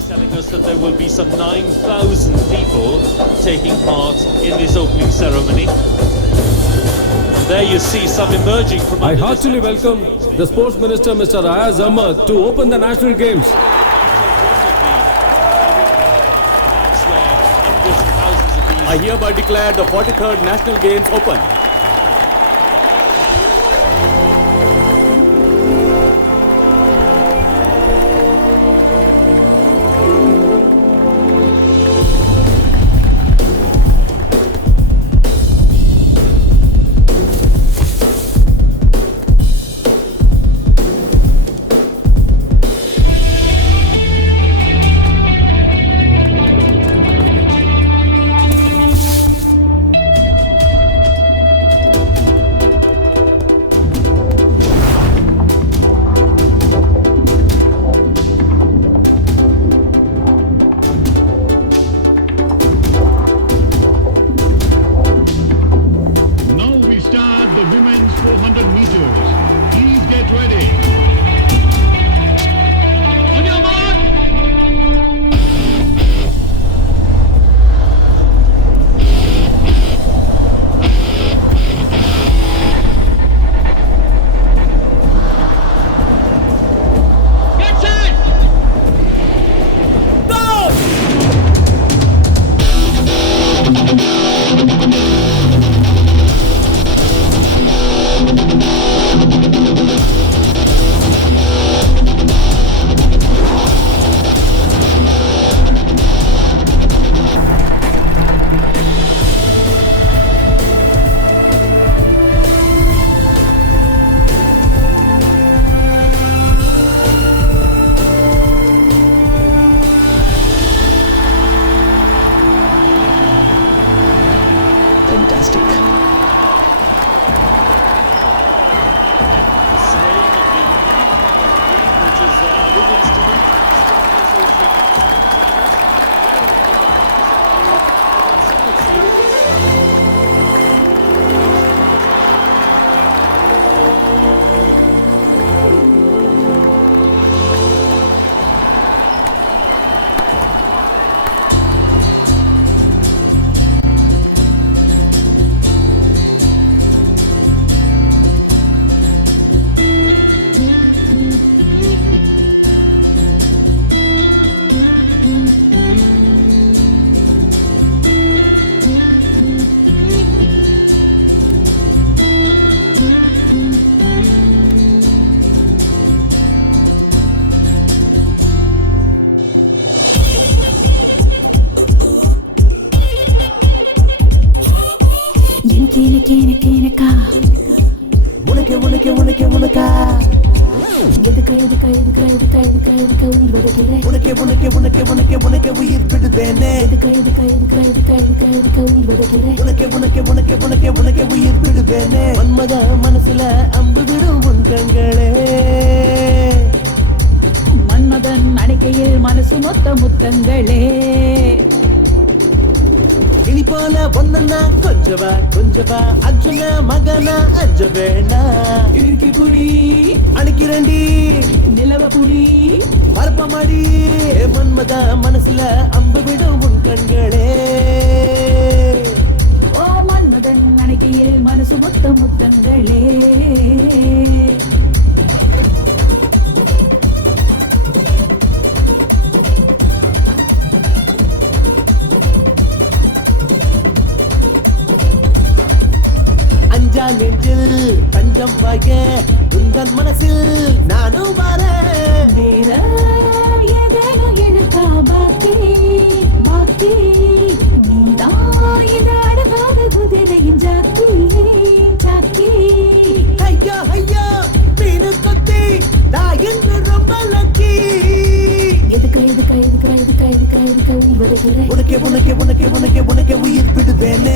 telling us that there will be some 9,000 people taking part in this opening ceremony. And there you see some emerging from I heartily welcome the Sports Minister Mr. Ayaz Ahmad to open the National Games. I hereby declare the 43rd National Games open. எனக்கா உனக்கே உனக்கே உனக்கே உனக்கா எதுக்கு உயிர் வருகிறேன் உனக்கே உனக்கே உனக்கே உனக்கே உனக்கே உயிர் விடுவேனே எதுக்கு உயிர் வருகிறேன் உனக்கே உனக்கே உனக்கே உனக்கே உனக்கே உயிர் விடுவேனே மன்மத மனசுல அம்பு விடும் உன் கண்களே மன்மதன் அணைக்கையில் மனசு மொத்த முத்தங்களே இனி போல பொண்ணா கொஞ்சவா கொஞ்சவா அர்ஜுன மகனா அஞ்ச வேணா இறுக்கி புடி அணைக்கிறண்டி நிலவ புடி பரப்பமாடி மன்மத மனசுல அம்பு விடும் உன் கண்களே ஓ மன்மதன் அணைக்கையில் மனசு மொத்த முத்தங்களே கொஞ்சம் வாய உங்கள் மனசில் நானும் வரேன் வேற ஏதேனும் எனக்கா பாக்கி பாக்கி நீதான் இந்த அழகாத குதிரையின் ஜாக்கி ஜாக்கி ஐயா ஐயா மீனு கொத்தி நான் இன்று ரொம்ப லக்கி உனக்கே உனக்கே உனக்கே உனக்கே உனக்கே உயிர் விடுவேனே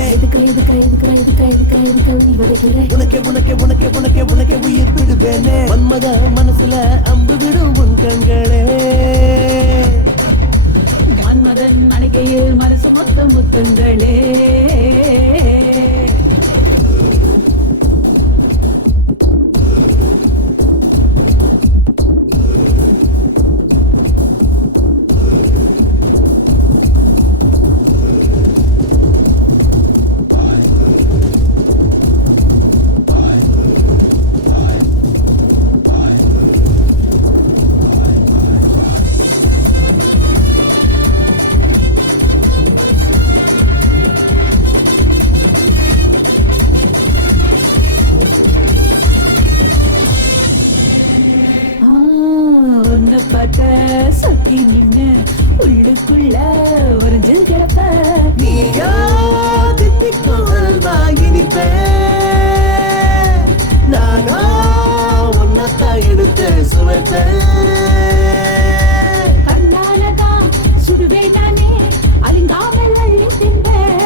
உனக்கே உனக்கே உனக்கே உனக்கே உனக்கே உயிர் விடுவேனே மன்மத மனசுல அம்பு விடும் உன் கண்களே மன்மதன் மணிக்கையில் மனசு மொத்தம் முத்தங்களே சொட்டி நின்னு உள்ளுக்குள்ள ஒரு ஜில் கிடப்ப நீயா தித்திக்கும் வாயினிப்பே நானா ஒன்னத்தா எடுத்து சுவைப்பேன் கண்ணாலதான் சுடுவேட்டானே அலிங்காமல் அள்ளி தின்பேன்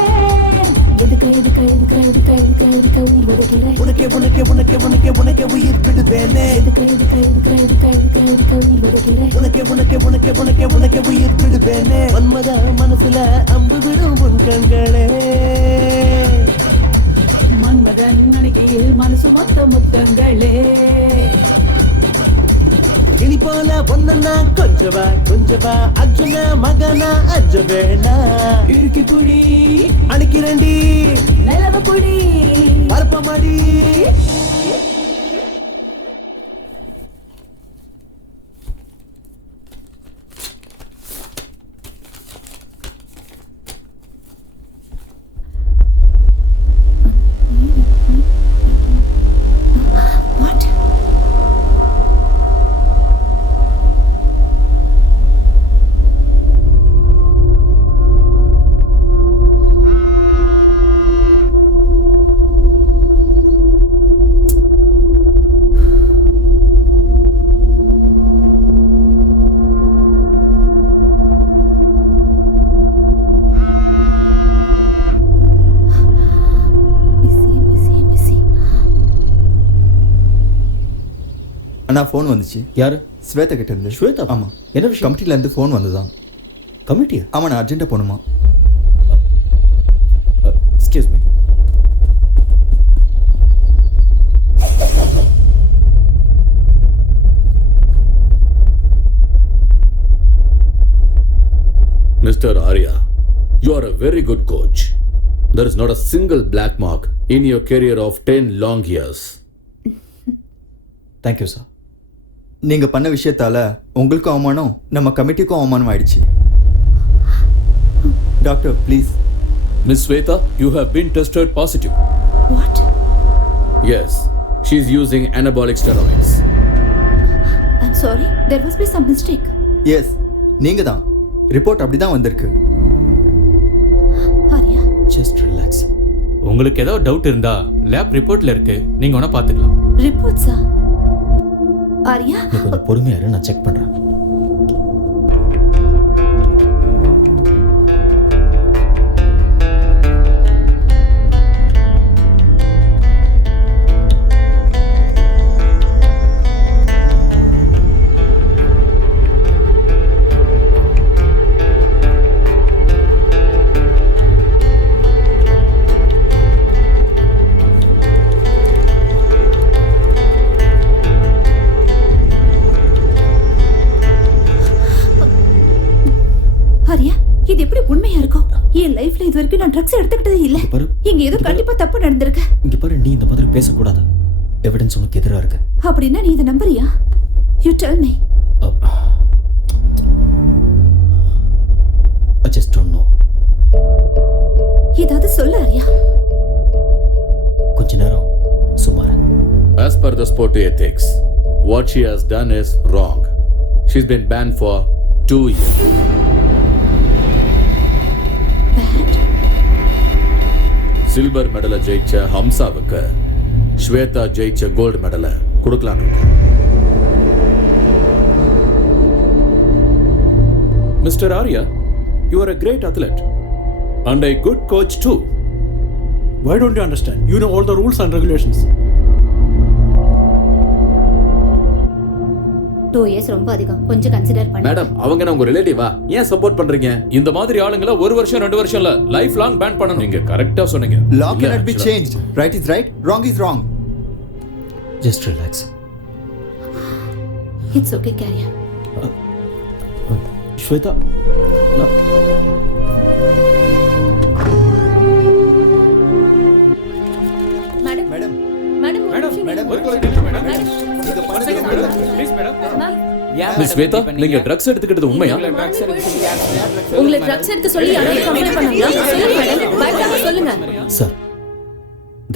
எதுக்கு எதுக்கு எதுக்கு எதுக்கு எதுக்கு எதுக்கு உயிர் வதைக்கிறேன் உனக்கே உனக்கே உனக்கே உனக்கே உனக்கே உயிர் விடுவேனே எதுக்கு எதுக்கு எதுக்கு எதுக்கு எதுக்கு எதுக்கு உயிர் வதைக்கிறேன் உனக்கே உனக்கே உனக்கே உனக்கே உனக்கே உயிர் விடுவேனே மன்மத மனசுல அம்பு விடும் உன் கண்களே மன்மதன் மணிக்கையில் மனசு மொத்த முத்தங்களே இனி போல பொண்ணா கொஞ்சவா அர்ஜுன மகனா அஜவேனா இறுக்கி புடி அணிக்கிறண்டி நிலவ புடி பரப்பமாடி அண்ணா ஃபோன் வந்துச்சு. யாரு? ஸ்வேதா கிட்ட இருந்து. ஸ்வேதா? ஆமாம். என்ன விஷயம்? கமிட்டிலேருந்து ஃபோன் வந்துதான். கமிட்டியா? ஆமாம், நான் அர்ஜென்ட்டாக போகணுமா. Excuse me. Mr. Arya, you are a very good coach. There is not a single black mark in your career of 10 long years. Thank you, sir. நீங்கள் பண்ண விஷயத்தால் உங்களுக்கும் அவமானம், நம்ம கமிட்டிக்கும் அவமானம் ஆயிடுச்சு. Doctor, please. Miss Sweta, you have been tested positive. What? Yes, she is using anabolic steroids. I'm sorry, there must be some mistake. Yes, நீங்கள் தான். ரிப்போர்ட் அப்படி தான் வந்திருக்கு. Arya, just relax. உங்களுக்கு ஏதோ டவுட் இருந்தா லேப் ரிப்போர்ட்ல இருக்கு, நீங்க வேணா பாத்துக்கலாம். ரிப்போர்ட்ஸா? ஆர்யா, நீ கொஞ்சம் பொறுமையா இரு, நான் செக் பண்றேன். இது எப்படி உண்மையா இருக்கும்? என் லைஃப்ல இது வரைக்கும் நான் ட்ரக்ஸ் எடுத்துக்கிட்டதே இல்ல. இங்க ஏதோ கண்டிப்பா தப்பு நடந்திருக்கு. இங்க பாரு, நீ இந்த மாதிரி பேசக்கூடாது. எவிடன்ஸ் உனக்கு எதிரா இருக்கு. அப்படின்னா நீ இதை நம்புறியா? You tell me. I just don't know. ஏதாவது சொல்ல ஆர்யா. கொஞ்ச நேரம் சும்மா இரு. As per the sport ethics, what she has done is wrong. She's been banned for 2 years. Silver மெடலை ஜெயிச்ச ஹம்சாவுக்கு ஸ்வேதா ஜெயிச்ச கோல்டு மெடலை கொடுக்கலான்னு இருக்கோம். Mr. Arya, you are a great athlete and a good coach too. Why don't you understand? You know all the rules and regulations. 2 years ரொம்ப அதிகம், கொஞ்சம் கன்சிடர் பண்ணு. மேடம், அவங்க உங்க ரிலேட்டிவா? ஏன் சப்போர்ட் பண்றீங்க? இந்த மாதிரி ஆளுங்கள 1 வருஷம் 2 வருஷம் இல்ல லைஃப் லாங் பேன் பண்ணணும். நீங்க கரெக்ட்டா சொன்னீங்க. Law cannot be changed. Right is right, wrong is wrong. Just relax. It's okay, carry on. Shweta, madam madam madam madam miss Shweta, நீங்க ட்ரக்ஸ் எடுத்துக்கிட்டது உண்மையா? உங்களை ட்ரக்ஸ் எடுத்து சொல்லி யாராவது கம்ப்ளைண்ட் பண்ணாங்களா? சொல்லுங்க மேடம், பயப்படாம சொல்லுங்க. சார்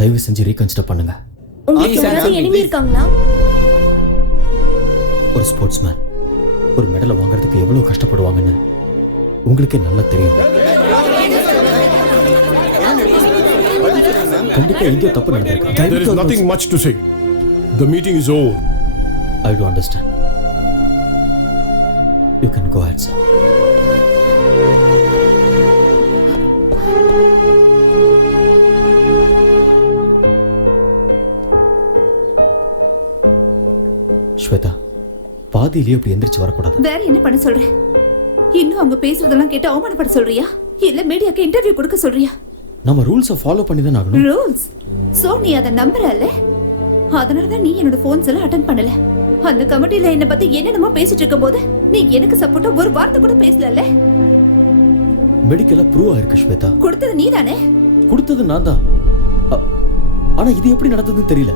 தயவு செஞ்சு ரீகன்சிடர் பண்ணுங்க. உங்களுக்கு யாராவது எனிமி இருக்காங்களா? ஒரு ஸ்போர்ட்ஸ்மேன் ஒரு மெடலை வாங்குறதுக்கு எவ்வளவு கஷ்டப்படுவாங்கன்னு உங்களுக்கே நல்லா தெரியும். கண்டிப்பா எங்கேயோ தப்பு நடந்திருக்கு. There is nothing much to say. The meeting is over. I do understand. You can go ahead, sir. Shweta, பாதியிலேயே இப்படி எந்திரிச்சு வரக்கூடாது. வேற என்ன பண்ண சொல்ற? இன்னும் அவங்க பேசுறதெல்லாம் கேட்டு அவமானப்பட சொல்றியா? இல்ல மீடியாக்கு இன்டர்வியூ கொடுக்க சொல்றியா? நம்ம ரூல்ஸை ஃபாலோ பண்ணி தான் ஆகணும். ரூல்ஸ்? சோ நீ அத நம்பறல்ல? அதனாலதான் நீ என்னோட போன்ஸ் எல்லாம் அட்டெண்ட் பண்ணல. அந்த கமிட்டில என்ன பத்தி என்னென்னமோ பேசிட்டு இருக்கும்போது நீ எனக்கு சப்போர்ட்டா ஒரு வார்த்தை கூட பேசலல்ல? மெடிக்கலா ப்ரூவ் ஆயிருக்கு ஸ்வேதா. கொடுத்தது நீ தானே? கொடுத்தது நான் தான். ஆனா இது எப்படி நடந்ததுன்னு தெரியல.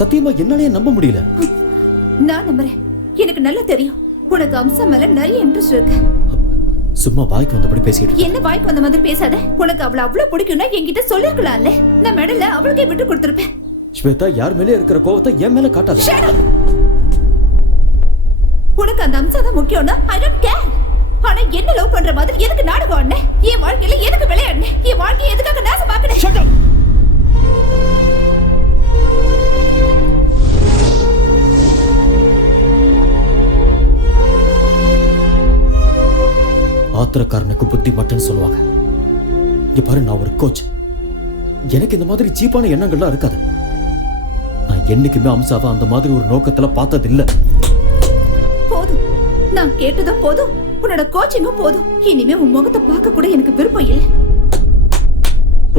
சத்தியமா என்னாலயே நம்ப முடியல. நான் நம்புறேன். எனக்கு நல்லா தெரியும் உனக்கு அம்சா மேல நிறைய இன்ட்ரெஸ்ட் இருக்கு. சும்மா வாய்க்கு வந்தபடி பேசிட்டு என்ன வாய்க்கு வந்த மாதிரி பேசாத. உனக்கு அவளை அவ்வளவு பிடிக்கும்னா என்கிட்ட சொல்லிருக்கலாம்ல. நான் மெடல அவளுக்கே விட்டு கொடுத்திருப்பேன். ஸ்வேதா, யார் மேலே இருக்கிற கோவத்தை என் மேல காட்டாத. உனக்கு அந்த அம்சா தான் முக்கியம்னா ஐ டோன்ட் கேர். ஆனா என்ன லவ் பண்ற மாதிரி எதுக்கு நாடகம் ஆடுன? என் வாழ்க்கையில எதுக்கு விளையாடுன? என் வாழ்க்கையை எதுக்காக நாசமாக்குன? Shut up. ஆத்திரக்காரனுக்கு புத்தி மட்டும் சொல்லுவாங்க. இங்க பாரு, நான் ஒரு கோச். எனக்கு இந்த மாதிரி சீப்பான எண்ணங்கள்லாம் இருக்காது. நான் என்னைக்குமே அம்சாவை அந்த மாதிரி ஒரு நோக்கத்துல பார்த்தது இல்ல. போதும், நான் கேட்டதும் போதும். உன்னோட கோச்சிங்கும் போதும். இனிமே உன் முகத்தை பார்க்க கூட எனக்கு விருப்பம் இல்லை.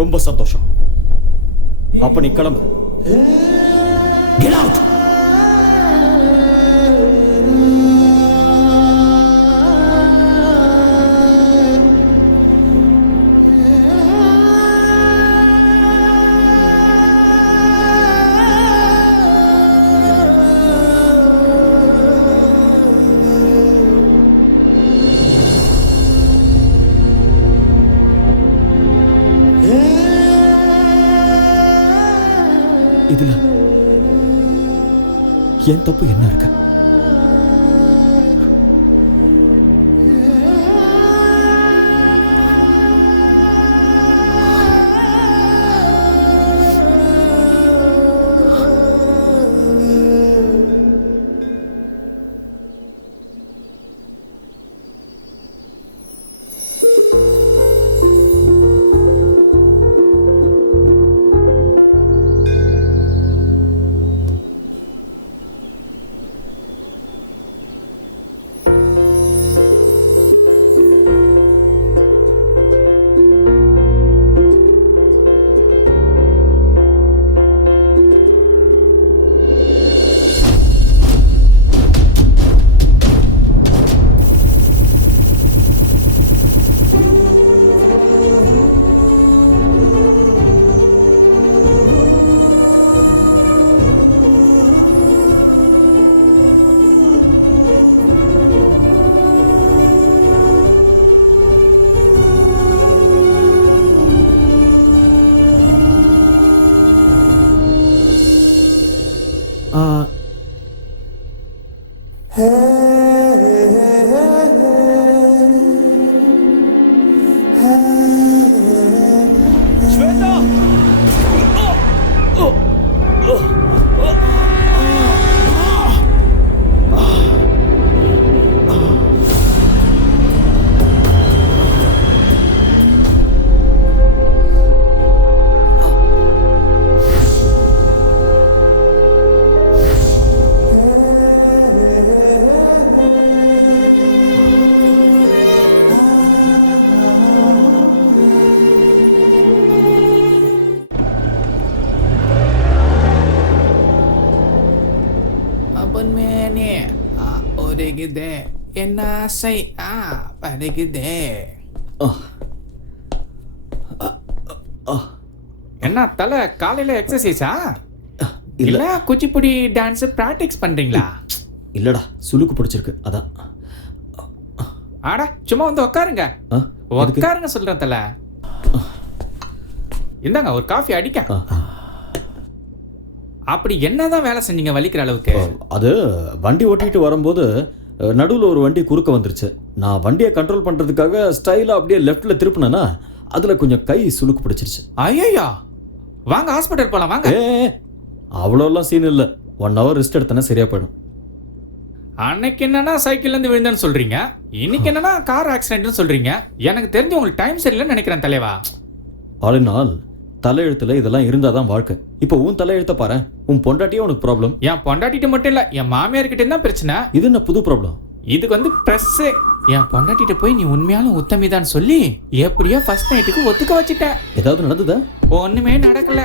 ரொம்ப சந்தோஷம். அப்ப நீ கிளம்பு. Get out. இதுல என் தப்பு என்ன இருக்கு? ஊதுகுதே என்ன ஆசை பருகுதே. என்ன தலை காலையில எக்ஸசைஸா இல்ல குச்சிப்புடி டான்ஸ் பிராக்டிஸ் பண்றீங்களா? இல்லடா சுளுக்கு பிடிச்சிருக்கு அதான். ஆடா சும்மா வந்து உட்காருங்க. உட்காருங்க சொல்றேன் தலை. இந்தாங்க ஒரு காஃபி அடிக்க. அப்படி என்னதான் வேலை செஞ்சீங்க வலிக்கிற அளவுக்கு? அது வண்டி ஓட்டிட்டு வரும்போது நடுவில் ஒரு வண்டி குறுக்க வந்துருச்சு. நான் வண்டியை கண்ட்ரோல் பண்றதுக்காக ஸ்டைலா அப்படியே லெஃப்ட்ல திருப்பினேன்னா அதுல கொஞ்சம் கை சுளுக்கு பிடிச்சிருச்சு. ஐயோ வாங்க ஹாஸ்பிட்டல் போலாம் வாங்க. அவ்வளோலாம் சீன் இல்லை. 1 hour ரெஸ்ட் எடுத்தனா சரியா போயிடும். அன்னைக்கு என்னன்னா சைக்கிள்ல இருந்து விழுந்தேன்னு சொல்றீங்க, இன்னைக்கு என்னன்னா கார் ஆக்சிடென்ட்னு சொல்றீங்க. எனக்கு தெரிஞ்சு உங்களுக்கு டைம் சரியில்லைன்னு நினைக்கிறேன் தலைவா. ஆல் இன் ஆல் தலையெழுத்துல இதெல்லாம் இருந்தாதான் வாழ்க்கை. இப்போ உன் தலையெழுத்த பாரு. உன் பொண்டாட்டியே உனக்கு ப்ராப்ளம். என் பொண்டாட்டிட்டு மட்டும் இல்ல, என் மாமியார்கிட்ட தான் பிரச்சனை. இது என்ன புது ப்ராப்ளம்? இதுக்கு வந்து பிரஸ். என் பொண்டாட்டிட்ட போய் நீ உண்மையாலும் உத்தமிதான் சொல்லி எப்படியோ ஃபர்ஸ்ட் நைட்டுக்கு ஒத்துக்க வச்சுட்டேன். ஏதாவது நடந்ததா? ஒண்ணுமே நடக்கல.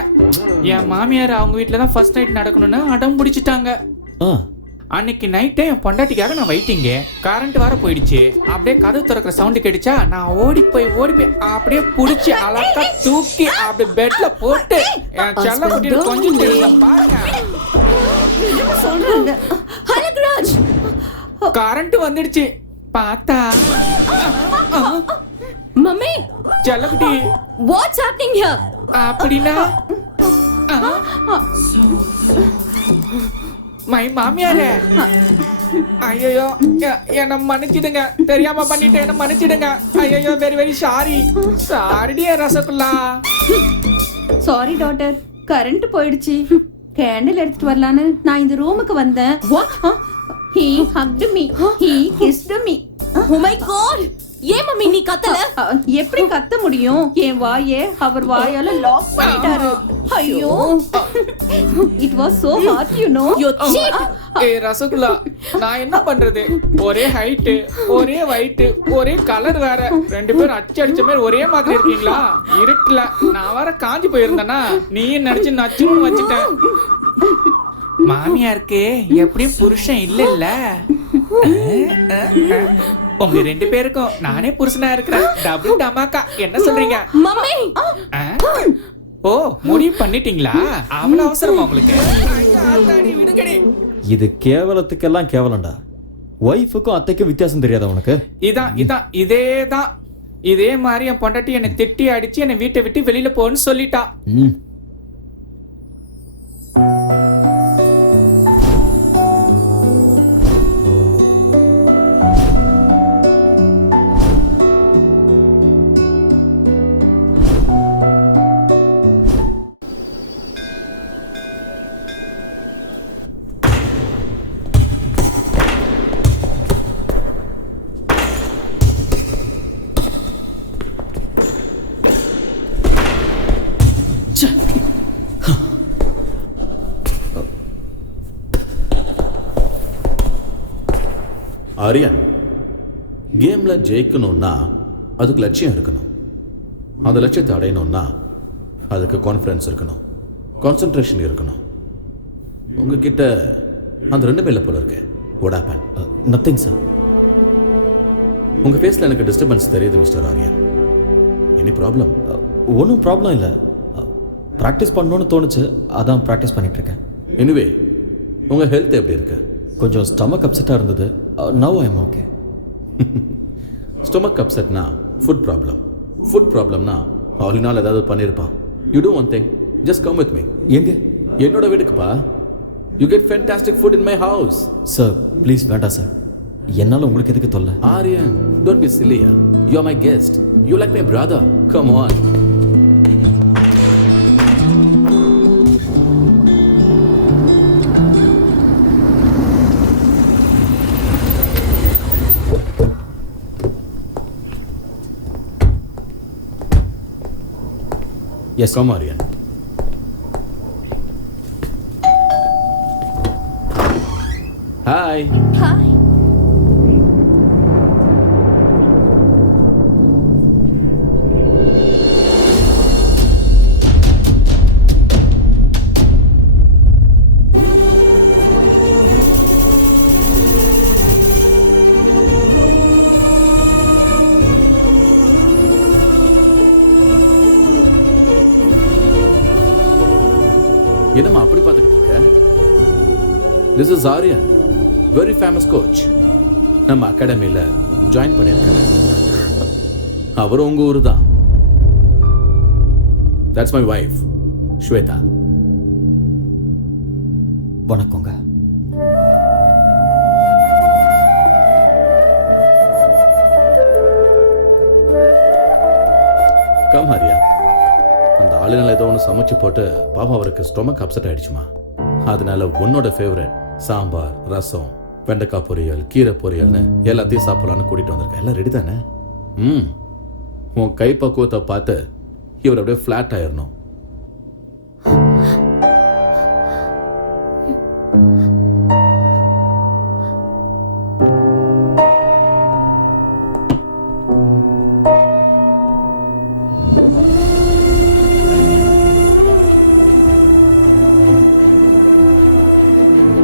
என் மாமியார் அவங்க வீட்டுல தான் ஃபர்ஸ்ட் நைட் நடக்கணும்னு அடம் பிடிச்சிட்டாங்க. அன்னைக்கு நைட்டே என் பொண்டாட்டிக்காக நான் வெயிட்டிங்க. கரண்ட் வர போயிடுச்சு. அப்படியே கதவு திறக்கிற சவுண்டு கேட்டுச்சா, நான் ஓடி போய் அப்படியே புடிச்சு அழகா தூக்கி அப்படியே பெட்ல போட்டு என் செல்ல குட்டியில கொஞ்சம் பாருங்க. கரண்ட் வந்துடுச்சு. பார்த்தா மம்மி செல்லக்குட்டி what's happening here? அப்படின்னா மை மாமியாரே, ஐயோ என்ன மன்னிச்சிடுங்க, தெரியாம பண்ணிட்டு என்ன மன்னிச்சிடுங்க. ஐயோ வெரி வெரி சாரி. சாரிடியே ரசகுல்லா. சாரி டாட்டர், கரண்ட் போயிடுச்சு. கேண்டில் எடுத்துட்டு வரலான்னு நான் இந்த ரூமுக்கு வந்தேன். He hugged me. He kissed me. Oh my god! ஏன் மம்மி நீ கத்தல? எப்படி கத்த முடியும்? என் வாயே அவர் வாயால லாக் பண்ணிட்டாரு. ஐயோ, it was so hard, you know. Rasgulla, நான் என்ன பண்றது? ஒரே ஹைட், ஒரே வைட், ஒரே கலர் வேற. 2 பேரும் அடிச்ச மாதிரி ஒரே மாதிரி இருக்கீங்களா? இருட்டுல நான் வேற காஞ்சி போயிருந்தேனா, நீ நினைச்சு நச்சுன்னு வச்சுட்டேன். மாமியாருக்கு எப்படியும் புருஷன் இல்ல. உங்க 2 பேருக்கும் நானே புருஷனா இருக்கிறேன். டபுள் டமாக்கா. என்ன சொல்றீங்க மம்மி? ஓ முடிவு பண்ணிட்டீங்களா? அவ்வளவு அவசரமா உங்களுக்கு? இது கேவலத்துக்கெல்லாம் கேவலம்டா. ஒய்ஃபுக்கும் அத்தைக்கும் வித்தியாசம் தெரியாதா உனக்கு? இதேதான். இதே மாதிரி என் பொண்டாட்டி என்னை திட்டி அடிச்சு என்னை வீட்டை விட்டு வெளியில போன்னு சொல்லிட்டா. ஆரியன், கேம்ல ஜெயிக்கணும்னா அதுக்கு லட்சியம் இருக்கணும். அந்த லட்சியத்தை அடையணும்னா அதுக்கு கான்ஃபிடன்ஸ் இருக்கணும், கான்சென்ட்ரேஷன் இருக்கணும். உங்ககிட்ட அந்த 2 இல்லை போல இருக்கு. What happen? Nothing sir. உங்க ஃபேஸ்ல எனக்கு டிஸ்டர்பன்ஸ் தெரியுது மிஸ்டர் ஆரியன். Any problem? ஒன்றும் ப்ராப்ளம் இல்லை. ப்ராக்டிஸ் பண்ணணும்னு தோணுச்சு, அதான் ப்ராக்டிஸ் பண்ணிட்டு இருக்கேன். எனிவே, உங்க ஹெல்த் எப்படி இருக்கு? கொஞ்சம் ஸ்டமக் அப்செட்டாக இருந்தது. Now I am okay. Stomach அப்செட்னா ஃபுட் ப்ராப்ளம். ஃபுட் ப்ராப்ளம்னா ஆலினால் ஏதாவது பண்ணியிருப்பான். You do one thing, just come with me. எங்கே? என்னோட வீட்டுக்குப்பா. You get fantastic food in my house. Sir please வேண்டாம் சார். என்னால் உங்களுக்கு எதுக்கு தொல்லை? ஆரியன், டோன்ட் பி சில்லியா. You are my guest. You like my brother. Come on. Yes, come Aryan. Hi. Hi. என்னம்மா அப்படி பார்த்துக்கிட்டு இருக்க? This is Aryan, very famous coach. நம்ம அகாடமியில் ஜாயின் பண்ணியிருக்காரு. அவர் உங்க ஊர் தான். That's my wife Shweta. வணக்கங்க. கம் ஹரியா. அந்த ஆளுநர் ஏதோ ஒன்று சமைச்சு போட்டு பாப்பா அவருக்கு ஸ்டொமக் அப்செட் ஆயிடுச்சுமா. அதனால உன்னோட ஃபேவரட் சாம்பார், ரசம், வெண்டைக்காய் பொரியல், கீரை பொரியல்னு எல்லாத்தையும் சாப்பிடலான்னு கூட்டிட்டு வந்திருக்கேன். எல்லாம் ரெடி தானே? உன் கை பக்குவத்தை பார்த்து இவர் அப்படியே ஃப்ளாட் ஆயிடணும்.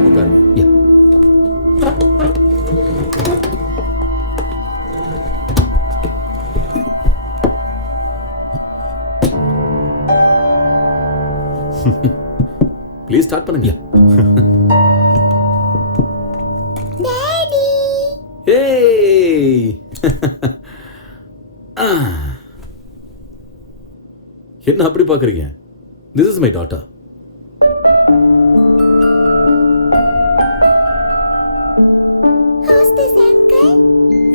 உட்காருங்க. ப்ளீஸ் ஸ்டார்ட் பண்ணுங்க. ஏய் என்ன அப்படி பார்க்குறீங்க? This is my daughter.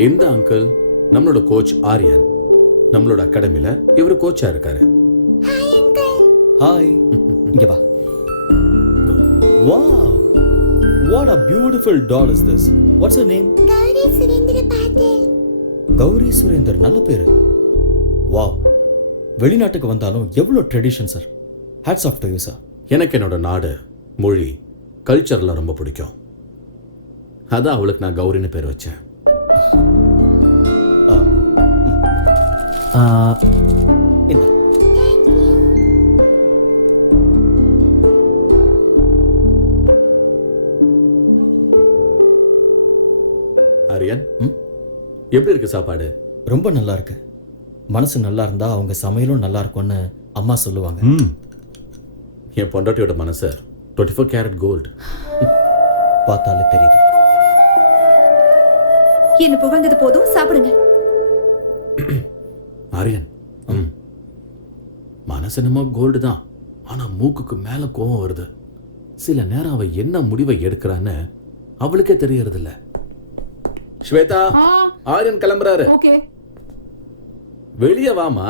இந்த அங்கிள் நம்மளோட கோச் ஆரியன். நம்மளோட அகாடமில இவர் கோச்சா இருக்காரு. ஹாய். இங்க வா. Wow. What a beautiful doll is this. What's her name? Gowri Surendra Patel. Gowri Surender, நல்ல பேரு. Wow. வெளிநாட்டுக்கு வந்தாலும் எவ்வளவு tradition sir. Hats off to you sir. எனக்கு என்னோட நாடு, மொழி, கல்ச்சர்லாம் ரொம்ப பிடிக்கும். அதான் அவளுக்கு நான் கௌரின்னு பேர் வச்சேன். இந்த ஆரியன், எப்படி இருக்கு சாப்பாடு? ரொம்ப நல்லா இருக்கு. மனசு நல்லா இருந்தா அவங்க சமையலும் நல்லா இருக்கும்னு அம்மா சொல்லுவாங்க. என் பொண்டாட்டியோட மனசு 24 கேரட் கோல்டு. பார்த்தாலே தெரியுது. என்ன புகழ்ந்தது போதும், சாப்பிடுங்க. ஆரியன், மனசு என்னமோ கோல்டு தான், ஆனா மூக்குக்கு மேல கோவம் வருது. சில நேரம் அவ என்ன முடிவை எடுக்கிறான்னு அவளுக்கே தெரியறது இல்ல. ஸ்வேதா, ஆரியன் கிளம்புறாரு. வெளியே வாமா.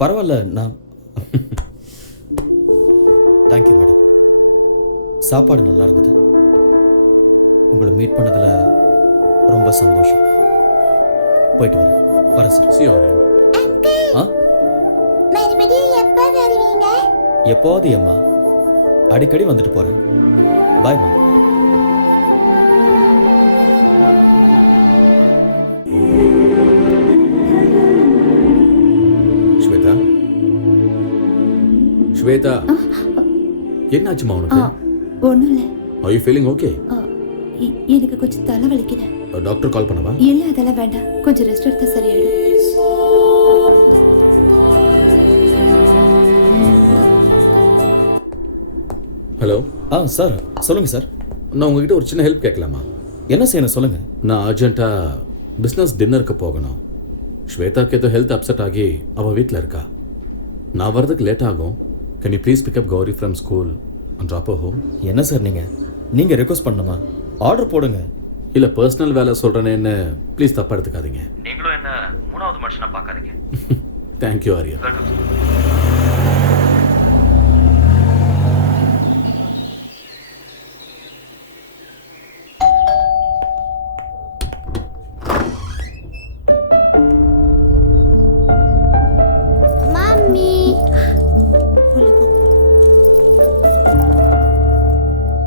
பரவாயில்ல, நான் தேங்க்யூ மேடம். சாப்பாடு நல்லா இருந்தது. உங்களை மீட் பண்ணதுல ரொம்ப சந்தோஷம். போயிட்டு வரேன் சார். See you, Aryan. மறுபடியும் எப்ப வருவீங்க? எப்போது அம்மா, அடிக்கடி வந்துட்டு போறேன். பாய் மா. ஸ்வேதா, ஸ்வேதா, என்னாச்சுமா உனக்கு? ஒண்ணும் இல்ல. Are you feeling okay? எனக்கு கொஞ்சம் தலை வலிக்குது. டாக்டர் கால் பண்ணவா? இல்ல, அதெல்லாம் வேண்டாம். கொஞ்சம் ரெஸ்ட் எடுத்தா சரியாயிடும். ஹலோ. சார் சொல்லுங்க சார். நான் உங்ககிட்ட ஒரு சின்ன ஹெல்ப் கேட்கலாமா? என்ன செய்யணும் சொல்லுங்க. நான் அர்ஜென்ட்டா பிஸ்னஸ் டின்னருக்கு போகணும். ஸ்வேதாக்கு ஏதோ ஹெல்த் அப்செட் ஆகி அவள் வீட்டில் இருக்கா. நான் வரதுக்கு லேட் ஆகும். Can you please pick up Gauri from school and drop her home? என்ன சார் நீங்கள் ரெக்வஸ்ட் பண்ணணுமா? ஆர்டர் போடுங்க. இல்லை, பர்சனல் வேலை சொல்கிறேன்னு ப்ளீஸ் தப்பாக எடுத்துக்காதீங்க. நீங்களும் என்ன மூணாவது மனுஷனை பார்க்காதீங்க. தேங்க்யூ ஆரியா.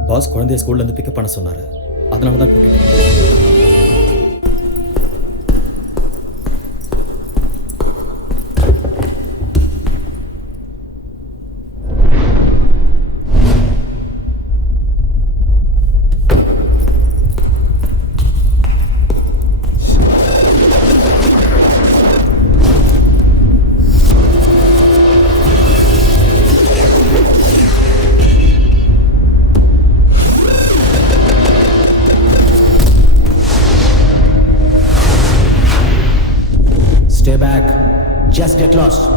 பாஸ் குழந்தைய ஸ்கூல்ல இருந்து பிக்கப் பண்ண சொன்னாரு. அதனால தான் கூட்டிட்டு Just get lost.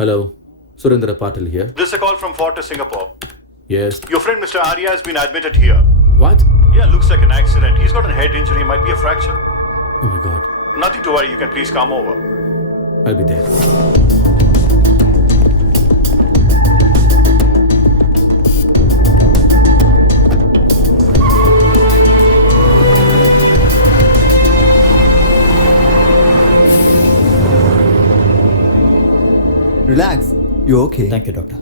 Hello, Surendra Patil here. This is a call from Fortis, Singapore. Yes. Your friend Mr. Arya has been admitted here. What? Yeah, looks like an accident. He's got a head injury, might be a fracture. Oh my God. Nothing to worry, you can please come over. I'll be there. Relax. You okay? Thank you, doctor.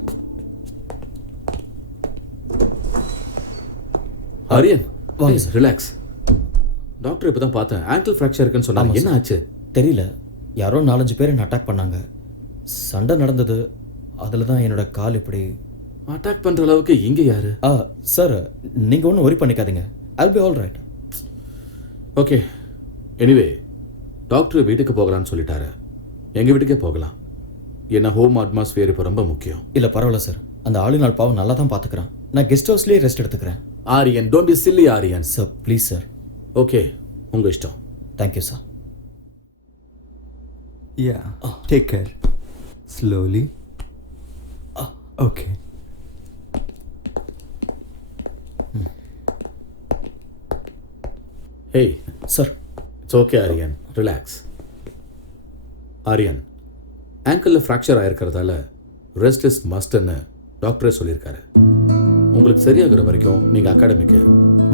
Aryan, வாங்க சார். ரிலாக்ஸ். டாக்டர் இப்போ தான் பார்த்தேன். ஆங்கிள் ஃப்ராக்சர் இருக்குன்னு சொன்னாங்க. ஆமாம் என்ன சார். ஆச்சு? தெரியல, யாரோ 4-5 பேர் என்ன அட்டாக் பண்ணாங்க. சண்டை நடந்தது, அதில் தான் என்னோட கால் இப்படி. அட்டாக் பண்ணுற அளவுக்கு இங்கே யாரு? சார், நீங்கள் ஒன்றும் ஒரி பண்ணிக்காதீங்க. I'll be all right. Okay. Anyway doctor வீட்டுக்கு போகலான்னு சொல்லிட்டாரு. எங்கள் வீட்டுக்கே போகலாம். என்ன ஹோம் அட்மாஸ்பியர் இப்போ ரொம்ப முக்கியம். இல்லை பரவாயில்ல சார், அந்த ஆளுநாள் பாவம் நல்லா தான் பார்த்துக்கிறேன். நான் கெஸ்ட் ஹவுஸ்லேயே ரெஸ்ட் எடுத்துக்கிறேன். Aryan, don't B chilli Aryan. Sir please sir. Okay, உங்கள் இஷ்டம். Thank you sir. Yeah. Take care. Slowly. Okay. Hey. Sir. It's okay Aryan, relax. Aryan, ஆங்கிளில் ஃப்ராக்சர் ஆயிருக்கிறதால ரெஸ்ட் இஸ் மஸ்ட்னு டாக்டரே சொல்லியிருக்காரு. உங்களுக்கு சரியாகிற வரைக்கும் நீங்கள் அகாடமிக்கு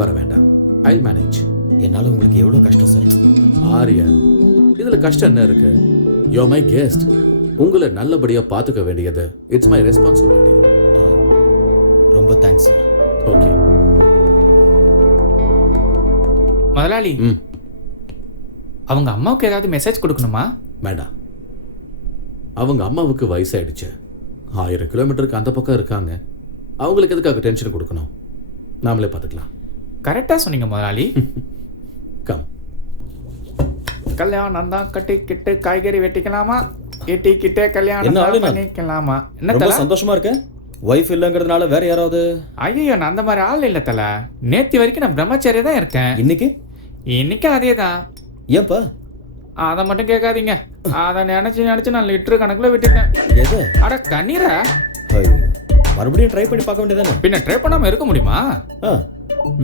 வர வேண்டாம். ஐ மேனேஜ். என்னால் உங்களுக்கு எவ்வளோ கஷ்டம் சார். ஆரியன், இதில் கஷ்டம் என்ன இருக்கு? You my guest. உங்களை நல்லபடியாக பார்த்துக்க வேண்டியது இட்ஸ் மை ரெஸ்பான்சிபிலிட்டி. ரொம்ப தேங்க்ஸ் சார். ஓகே முதலாளி, அவங்க அம்மாவுக்கு ஏதாவது மெசேஜ் கொடுக்கணுமா? வேண்டாம். அவங்க அம்மாவுக்கு வயசாயிடுச்சு. 1000 கிலோமீட்டருக்கு அந்த பக்கம் இருக்காங்க. அவங்களுக்கு எதுக்காக டென்ஷன் கொடுக்கணும்? நாமளே பார்த்துக்கலாம். கரெக்டாக சொன்னீங்க முதலாளி. கம். கல்யாணம் தான் கட்டிக்கிட்டு காய்கறி வெட்டிக்கலாமா? வெட்டிக்கிட்டே என்ன கல்யாணம் ஆளு நான்? பண்ணிக்கலாமா? ரொம்ப என்ன சந்தோஷமா இருக்கேன். ஒய்ஃப் இல்லைங்கிறதுனால வேற யாராவது? ஐயோ, நான் அந்த மாதிரி ஆள் இல்லை தல. நேற்று வரைக்கும் நான் பிரம்மச்சாரியா தான் இருக்கேன். இன்னைக்கும் அதே தான். ஏன்பா? அதை மட்டும் கேட்காதீங்க. அதை நினைச்சு நான் லிட்டரு கணக்குல விட்டுட்டேன். எது? அட கண்ணீரை. மறுபடியும் ட்ரை பண்ணி பார்க்க வேண்டியதானே? பின்ன ட்ரை பண்ணாம இருக்க முடியுமா?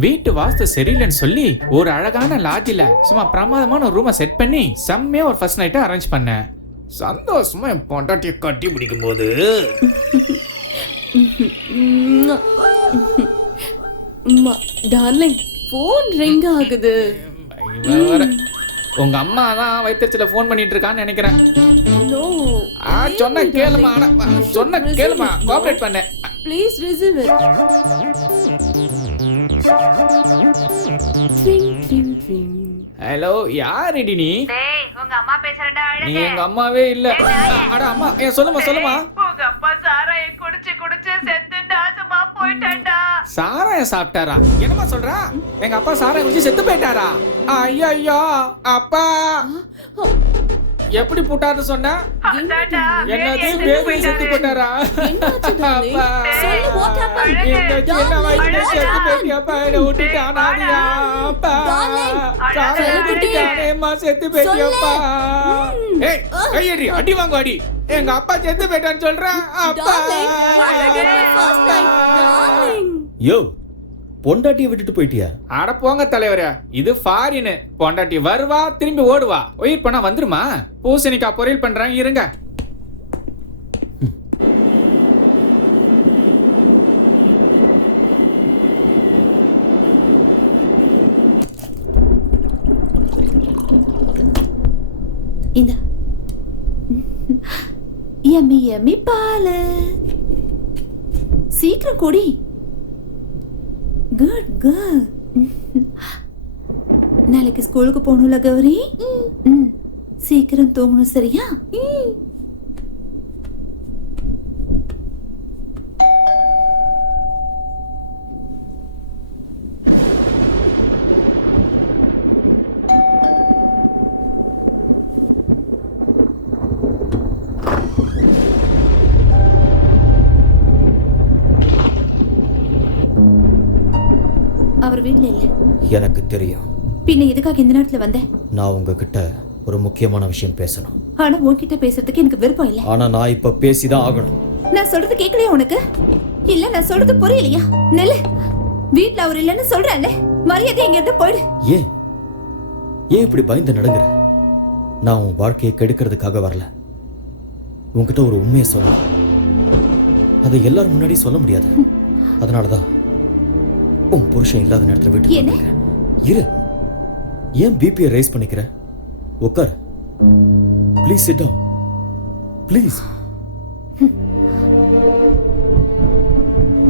வீட்டு வாஸ்து சரியில்லைன்னு சொல்லி ஒரு அழகான லாட்ஜில சும்மா பிரமாதமான ஒரு ரூமை செட் பண்ணி செம்மையா ஒரு ஃபர்ஸ்ட் நைட்டை அரேஞ்ச் பண்ணேன். சந்தோஷமா என் பொண்டாட்டியை கட்டி பிடிக்கும் போது டார்லிங் ஃபோன் ரிங் ஆகுது. உங்க அம்மா தான் வைத்தியத்துல ஃபோன் பண்ணிட்டு இருக்கான்னு நினைக்கிறேன். நோ, சொன்ன கேளுமா, சொன்ன கேளுமா, கோஆபரேட் பண்ணு. Please receive it. ஹலோ, யாரடி நீ? டேய், உங்க அம்மா பேசுறடா. நீ எங்க அம்மாவே இல்ல. அட அம்மா, சொல்லுமா. உங்க அப்பா சாராயம் குடிச்சு செத்து நாசமா போயிட்டான்டா. சாராயம் சாப்பிட்டாரா? என்னமா சொல்ற? எங்க அப்பா சாராயம் குடிச்சு செத்து போயிட்டாரா? ஐயோ, அப்பா எப்படி போட்டாரு சொன்ன? என்னது பேபி செத்து போட்டாரா? அப்பா சின்ன வயசுல செத்து போயிட்டியாப்பா, என்ன விட்டுட்டானாதியா? அப்பா சாராயம் குடிக்கானேம்மா செத்து போயிட்டியாப்பா. ஏய், கையடி, அடி வாங்க அடி. எங்க அப்பா செத்து போயிட்டான்னு சொல்றேன். அப்பா யோ, பொண்டாட்டியை விட்டுட்டு போயிட்டியா? அட போங்க தலைவரே, இது ஃபாரின். பொண்டாட்டி வருவா, திரும்பி ஓடுவா. உயிர் பண்ணா வந்துருமா? பூசணிக்காய் பொரியல் பண்றேன், இருங்க. இந்த யம்மி யம்மி பால் சீக்கிரம் குடி. Good good. நாளைக்கு ஸ்கூலுக்கு போகணும்ல கௌரி? சீக்கிரம் தூங்கணும், சரியா? அவர் வீட்ல இல்ல. எனக்கு தெரியும். பின்ன எதுக்காக இந்த நேரத்துல வந்த? நான் உங்ககிட்ட ஒரு முக்கியமான விஷயம் பேசணும். ஆனா உன்கிட்ட பேசுறதுக்கு எனக்கு விருப்பம் இல்ல. ஆனா நான் இப்ப பேசிதான் ஆகணும். நான் சொல்றது கேட்கலையா உனக்கு? இல்ல நான் சொல்றது புரியலையா? நெல்லு, வீட்ல அவர் இல்லன்னு சொல்றேன்ல, மரியாதை எங்க இருந்து போயிடு. ஏன் இப்படி பயந்து நடுங்குற? நான் உன் வாழ்க்கையை கெடுக்கிறதுக்காக வரல. உன்கிட்ட ஒரு உண்மையை சொல்லணும். அதை எல்லாரும் முன்னாடி சொல்ல முடியாது. அதனாலதான் உன் புருஷன் இல்லாத நேரத்துல வீட்டுக்கு இரு. ஏன் பிபியை ரைஸ் பண்ணிக்கிற? உட்கார். Please sit down. ப்ளீஸ்.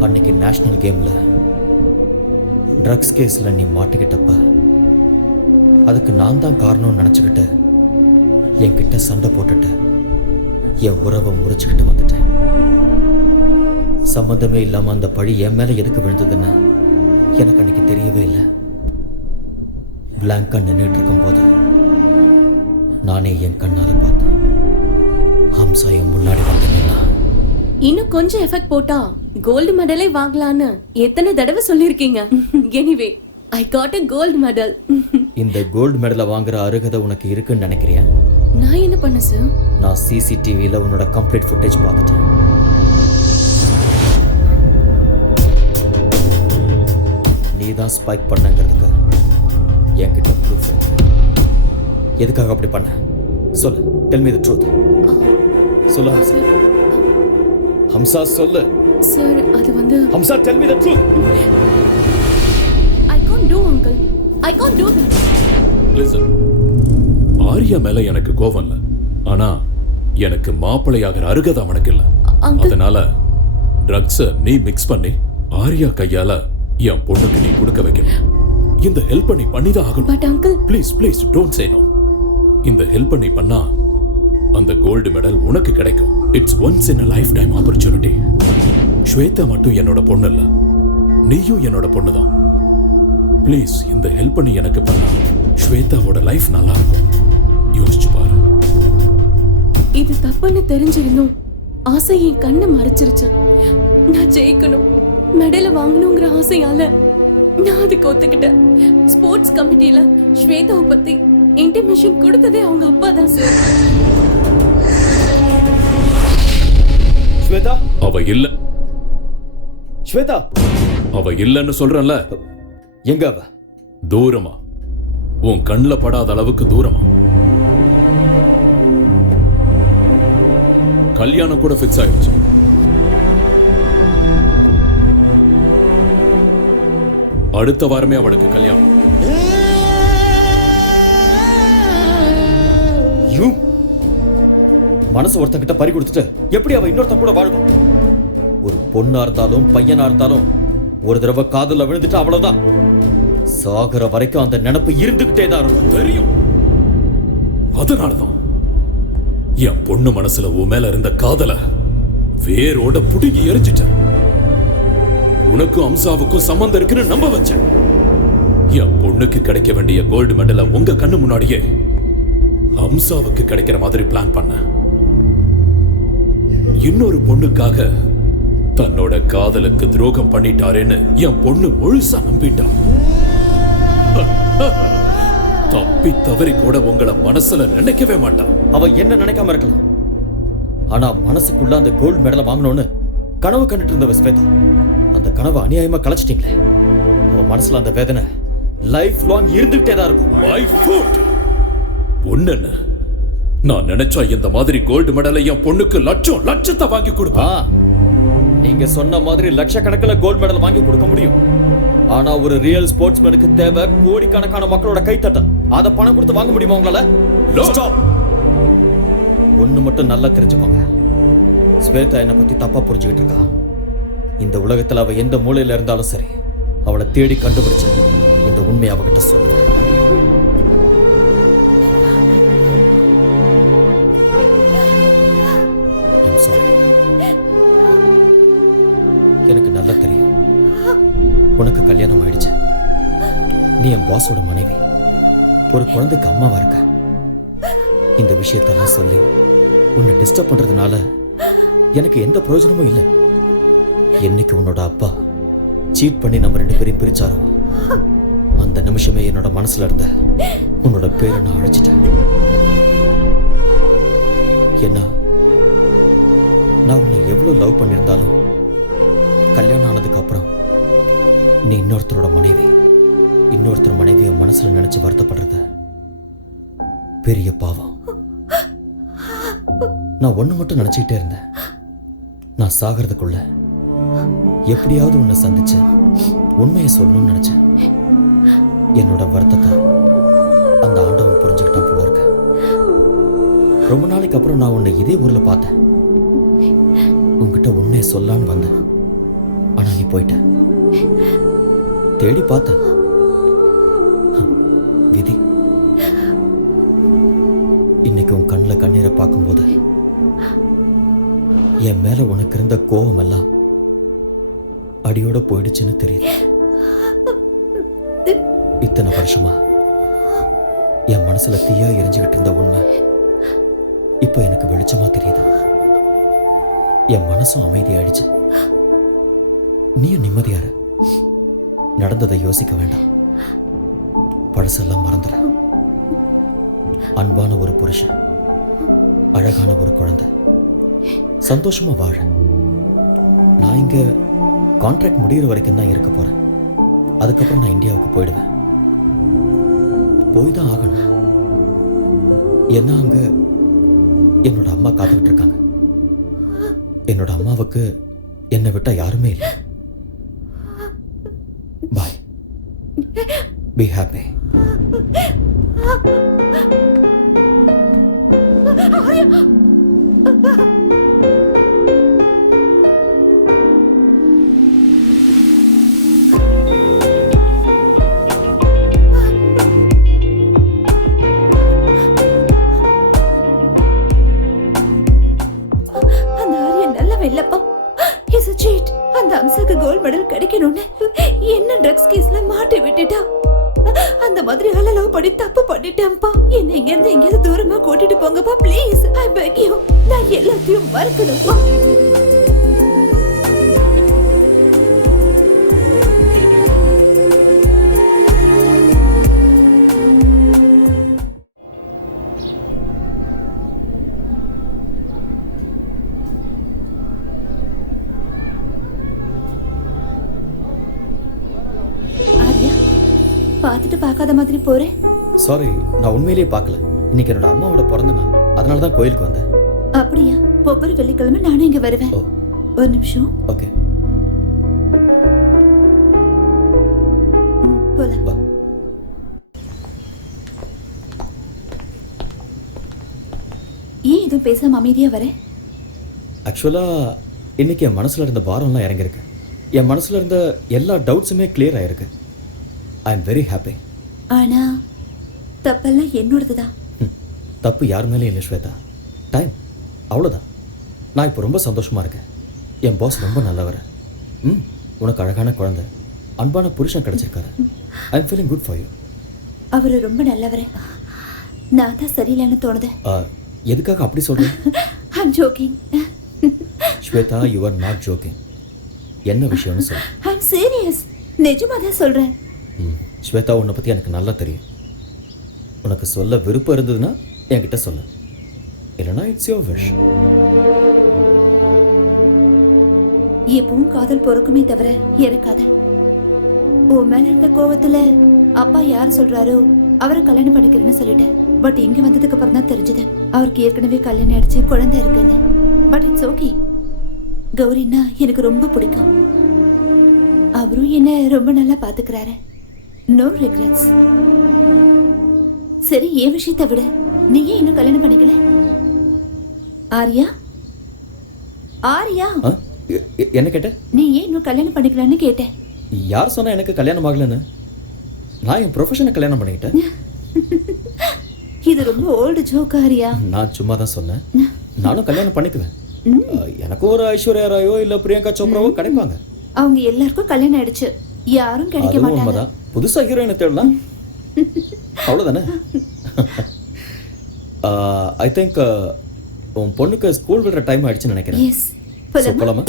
அன்னைக்கு நேஷனல் கேம்ல ட்ரக்ஸ் கேஸ்ல நீ மாட்டிக்கிட்டப்ப அதுக்கு நான் தான் காரணம்னு நினைச்சுக்கிட்டு என்கிட்ட சண்டை போட்டுட்டு என் உறவை முறிச்சுக்கிட்டு வந்துட்டேன். சம்பந்தமே இல்லாம அந்த பழி என் மேல எதுக்கு விழுந்ததுன்னு எனக்கு அன்னைக்கு தெரியவே இல்லை. பிளாங்கா நின்றுட்டு இருக்கும் போது நானே என் கண்ணால பார்த்தேன். ஹம்சா என் முன்னாடி வந்து நின்னா. இன்னும் கொஞ்சம் எஃபெக்ட் போட்டா கோல்டு மெடலே வாங்கலான்னு எத்தனை தடவை சொல்லிருக்கீங்க. Anyway I got a gold medal. இந்த கோல்டு மெடலை வாங்குற அருகதை உனக்கு இருக்குன்னு நினைக்கிறியா? நான் என்ன பண்ண சார்? நான் சிசிடிவில உன்னோட கம்ப்ளீட் ஃபுட்டேஜ் பார்த்துட்டேன். நீ தான் ஸ்பைக் பண்ணங்கிறதுக்கு என்கிட்ட ப்ரூஃப் இருக்கு. எதுக்காக அப்படி பண்ண சொல்லு. Tell me the truth. சொல்லு ஹம்சா. ஹம்சா சொல்லு. சார் அது வந்து Hamsa tell me the truth. I can't do uncle. I can't do that. Listen, Aariya மேல எனக்கு கோவம் இல்ல. ஆனா எனக்கு மாப்பிள்ளையாகிற அருகதை அவனுக்கு இல்ல. அதனால ட்ரக்ஸ நீ மிக்ஸ் பண்ணி ஆரியா கையால என் பொண்ணுக்கு நீ கொடுக்க வைக்கணும். இந்த ஹெல்ப் நீ பண்ணிதான் ஆகணும். But uncle please please don't say no. இந்த ஹெல்ப் நீ பண்ணா அந்த கோல்டு மெடல் உனக்கு கிடைக்கும். It's once in a lifetime opportunity. Shweta மட்டும் என்னோட பொண்ணு இல்ல, நீயும் என்னோட பொண்ணு தான். ப்ளீஸ் இந்த ஹெல்ப் நீ எனக்கு பண்ணா ஸ்வேதாவோட லைஃப் நல்லா இருக்கும். யோசிச்சு பாரு. இது தப்புன்னு தெரிஞ்சிருந்தோம் ஆசை என் கண்ணை மறைச்சிருச்சு. நான் ஜெயிக்கணும், மெடலை வாங்கணுங்கிற ஆசையால நான் அதுக்கு ஒத்துக்கிட்டேன். ஸ்போர்ட்ஸ் கமிட்டில ஸ்வேதாவை பத்தி இன்டிமேஷன் கொடுத்ததே அவங்க அப்பா தான் சார். ஸ்வேதா, அவ இல்ல. ஸ்வேதா, அவ இல்லன்னு சொல்றேன்ல. எங்க அவ? தூரமா, உன் கண்ணுல படாத அளவுக்கு தூரமா. கல்யாணம் கூட ஃபிக்ஸ் ஆயிடுச்சு. அடுத்த வாரமே அவளுக்கு கல்யாணம். மனசு ஒருத்தங்கிட்ட பறி கொடுத்துட்டு எப்படி அவ இன்னொருத்தன் கூட வாழ்வா? ஒரு பொண்ணா இருந்தாலும் பையனா இருந்தாலும் ஒரு தடவை காதல விழுந்துட்டு அவ்வளவுதான். சாகுற வரைக்கும் அந்த நினைப்பு இருந்துகிட்டே தான் இருக்கும். தெரியும். அதனாலதான் என் பொண்ணு மனசுல உன் மேல இருந்த காதல வேரோட புடுங்கி எரிஞ்சிட்டேன். உனக்கும் அம்சாவுக்கும் சம்பந்தம் இருக்குன்னு நம்ப வச்சேன். என் பொண்ணுக்கு கிடைக்க வேண்டிய கோல்டு மெடலை உங்க கண்ணு முன்னாடியே அம்சாவுக்கு கிடைக்கிற மாதிரி பிளான் பண்ண. இன்னொரு பொண்ணுக்காக தன்னோட காதலுக்கு துரோகம் பண்ணிட்டாரேன்னு என் பொண்ணு முழுசா நம்பிட்டான். தப்பி தவறி கூட உங்களை மனசுல நினைக்கவே மாட்டான். அவ என்ன நினைக்காம இருக்கலாம், ஆனா மனசுக்குள்ள அந்த கோல்டு மெடலை வாங்கணும்னு கனவு கண்டுட்டு இருந்த ஸ்வேதா, அந்த கனவை அநியாயமா கலைச்சிட்டீங்களே. அவ மனசுல அந்த வேதனை லைஃப் லாங் இருந்துகிட்டே தான் இருக்கும். My foot. ஒண்ணு, நான் நினைச்சா இந்த மாதிரி கோல்டு மெடலை என் பொண்ணுக்கு லட்சத்தை வாங்கி கொடுப்பேன். நீங்க சொன்ன மாதிரி லட்சக்கணக்கில் கோல்டு மெடல் வாங்கி கொடுக்க முடியும். ஆனா ஒரு ரியல் ஸ்போர்ட்ஸ்மேனுக்கு தேவை கோடிக்கணக்கான மக்களோட கைத்தட்டல். அத பணம் கொடுத்து வாங்க முடியுமா உங்களால? ஒண்ணு மட்டும் நல்லா தெரிஞ்சுக்கோங்க, ஸ்வேதா என்னை பத்தி தப்பா புரிஞ்சுக்கிட்டு இருக்கா. இந்த உலகத்துல அவ எந்த மூலையில இருந்தாலும் சரி, அவளை தேடி கண்டுபிடிச்சு இந்த உண்மையை அவகிட்ட சொல்லுவேன். எனக்கு நல்லா தெரியும் உனக்கு கல்யாணம் ஆயிடுச்சு. நீ என் பாஸோட மனைவி, ஒரு குழந்தைக்கு அம்மாவா இருக்க. இந்த விஷயத்தெல்லாம் சொல்லி உன்னை டிஸ்டர்ப் பண்றதுனால எனக்கு எந்த பிரயோஜனமும் இல்லை. என்னைக்கு உன்னோட அப்பா சீட் பண்ணி நம்ம 2 பேரையும் பிரிச்சாரோ அந்த நிமிஷமே என்னோட மனசுல இருந்த உன்னோட பேரை நான் அழைச்சிட்டேன். என்ன, நான் உன்னை எவ்வளவு லவ் பண்ணியிருந்தாலும் கல்யாணம் ஆனதுக்கு அப்புறம் நீ இன்னொருத்தரோட மனைவி, இன்னொருத்தர் மனைவியை மனசுல நினைச்சு வருத்தப்படுறது பெரிய பாவம். நான் ஒண்ணு மட்டும் நினைச்சுக்கிட்டே இருந்தேன், நான் சாகிறதுக்குள்ள எப்படியாவது உன்னை சந்திச்சு உண்மையை சொல்லணும்னு நினைச்சேன். என்னோட வருத்தத்தை அந்த ஆண்டவன் புரிஞ்சுக்கிட்டான் போல இருக்கு. ரொம்ப நாளைக்கு அப்புறம் நான் உன்னை இதே ஊர்ல பார்த்தேன். உன்கிட்ட உண்மையை சொல்லான்னு வந்தேன், ஆனா நீ போயிட்ட. தேடி பார்த்த விதி. இன்னைக்கு உன் கண்ணில் கண்ணீரை பார்க்கும்போது என் மேல உனக்கு இருந்த கோபம் எல்லாம் அடியோட போயிடுச்சுன்னு தெரியுது. இத்தனை வருஷமா என் மனசுல தீயா எரிஞ்சுக்கிட்டு இருந்த உண்மை இப்போ எனக்கு வெளிச்சமா தெரியுது. என் மனசும் அமைதியாயிடுச்சு. நீயும் நிம்மதியாரு. நடந்ததை யோசிக்க வேண்டாம், பழசெல்லாம் மறந்துட. அன்பான ஒரு புருஷன், அழகான ஒரு குழந்தை, சந்தோஷமா வாழ. நான் இங்க கான்ட்ராக்ட் முடிகிற வரைக்கும் தான் இருக்க போறேன். அதுக்கப்புறம் நான் இந்தியாவுக்கு போயிடுவேன். போய் தான் ஆகணும். ஏன்னா அங்க என்னோட அம்மா காத்துக்கிட்டு இருக்காங்க. என்னோட அம்மாவுக்கு என்னை விட்டா யாருமே இல்லை. Bye. Be happy. அந்த ஆரியன் நல்ல வெள்ளப்பா. He's a cheat. அந்த அம்சாக்கு கோல்ட் மெடல் கிடைக்கணும்னு என்ன ட்ரக்ஸ் கேஸ்ல மாட்டி விட்டுட்டா. அந்த மாதிரி ஆள லவ் பண்ணி தப்பு பண்ணிட்டேன்ப்பா. என்ன இங்க இருந்து எங்கேயாவது தூரமா கூட்டிட்டு போங்கப்பா ப்ளீஸ். I peg you. நான் எல்லாத்தையும் மறக்கணும்ப்பா. பார்த்துட்டு பார்க்காத மாதிரி போறேன். சாரி, நான் உண்மையிலேயே பார்க்கல. இன்னைக்கு என்னோட அம்மாவோட பிறந்த நாள், அதனால தான் கோயிலுக்கு வந்தேன். அப்படியா? ஒவ்வொரு வெள்ளிக்கிழமை நானும் இங்க வருவேன். ஒரு நிமிஷம். ஓகே, போலாம். வா. ஏன் இதுவும் பேசாம அமைதியா வரேன்? ஆக்சுவலாக இன்னைக்கு என் மனசில் இருந்த பாரம்லாம் இறங்கியிருக்கு. என் மனசில் இருந்த எல்லா டவுட்ஸுமே கிளியர் ஆயிருக்கு. I am very happy. ஆனா தப்பெல்லாம் என்னோடது தான். தப்பு யார் மேலேயும் இல்லை ஸ்வேதா. டைம், அவ்வளோதான். நான் இப்போ ரொம்ப சந்தோஷமாக இருக்கேன். என் பாஸ் ரொம்ப நல்லவர். உனக்கு அழகான குழந்தை, அன்பான புருஷன் கிடைச்சிருக்காரு. I am feeling good for you. அவர் ரொம்ப நல்லவரே. நான் தான் சரியில்லைன்னு தோணுது. எதுக்காக அப்படி சொல்கிறேன்? I am joking. Shweta, you are not joking. என்ன விஷயம்னு சொல்லு. I am serious. நிஜமா தான் சொல்றேன். ஸ்வேதா, உன்னை பற்றி எனக்கு நல்லா தெரியும். உனக்கு சொல்ல விருப்பம் இருந்ததுன்னா என்கிட்ட சொல்லு, இல்லைனா இட்ஸ் யோர் விஷ். எப்பவும் காதல் பொறுக்குமே தவிர இறக்காத. உன் மேல இருந்த கோவத்துல அப்பா யார் சொல்றாரோ அவரை கல்யாணம் பண்ணிக்கிறேன்னு சொல்லிட்டேன். பட் இங்க வந்ததுக்கு அப்புறம் தான் தெரிஞ்சது அவருக்கு ஏற்கனவே கல்யாணம் ஆயிடுச்சு, குழந்தை இருக்குன்னு. But it's okay. கௌரின்னா எனக்கு ரொம்ப பிடிக்கும். அவரும் என்ன ரொம்ப நல்லா பாத்துக்கிறாரு. No regrets. சரி, என் விஷயத்தை விட நீ ஏன் இன்னும் கல்யாணம் பண்ணிக்கல? ஆரியா, ஆரியா, என்ன கேட்ட? நீ ஏன் இன்னும் கல்யாணம் பண்ணிக்கலான்னு கேட்டேன். யார் சொன்னா எனக்கு கல்யாணம் ஆகலன்னு? நான் என் ப்ரொஃபஷனை கல்யாணம் பண்ணிக்கிட்டேன். இது ரொம்ப ஓல்டு ஜோக் ஆரியா. நான் சும்மா தான் சொன்னேன். நானும் கல்யாணம் பண்ணிக்குவேன். எனக்கு ஒரு ஐஸ்வர்யா ராயோ இல்ல பிரியங்கா சோப்ராவோ கிடைப்பாங்க. அவங்க எல்லாருக்கும் கல்யாணம் ஆயிடுச்சு, யாரும் கிடைக்க மாட்டாங்க. உண்மைதான். புதுசா ஹீரோயினை தேடலாம், அவ்வளவுதானே? ஐ திங்க் உன் பொண்ணுக்கு ஸ்கூல் விடுற டைம் ஆயிடுச்சுன்னு நினைக்கிறேன். எஸ், போலாமா?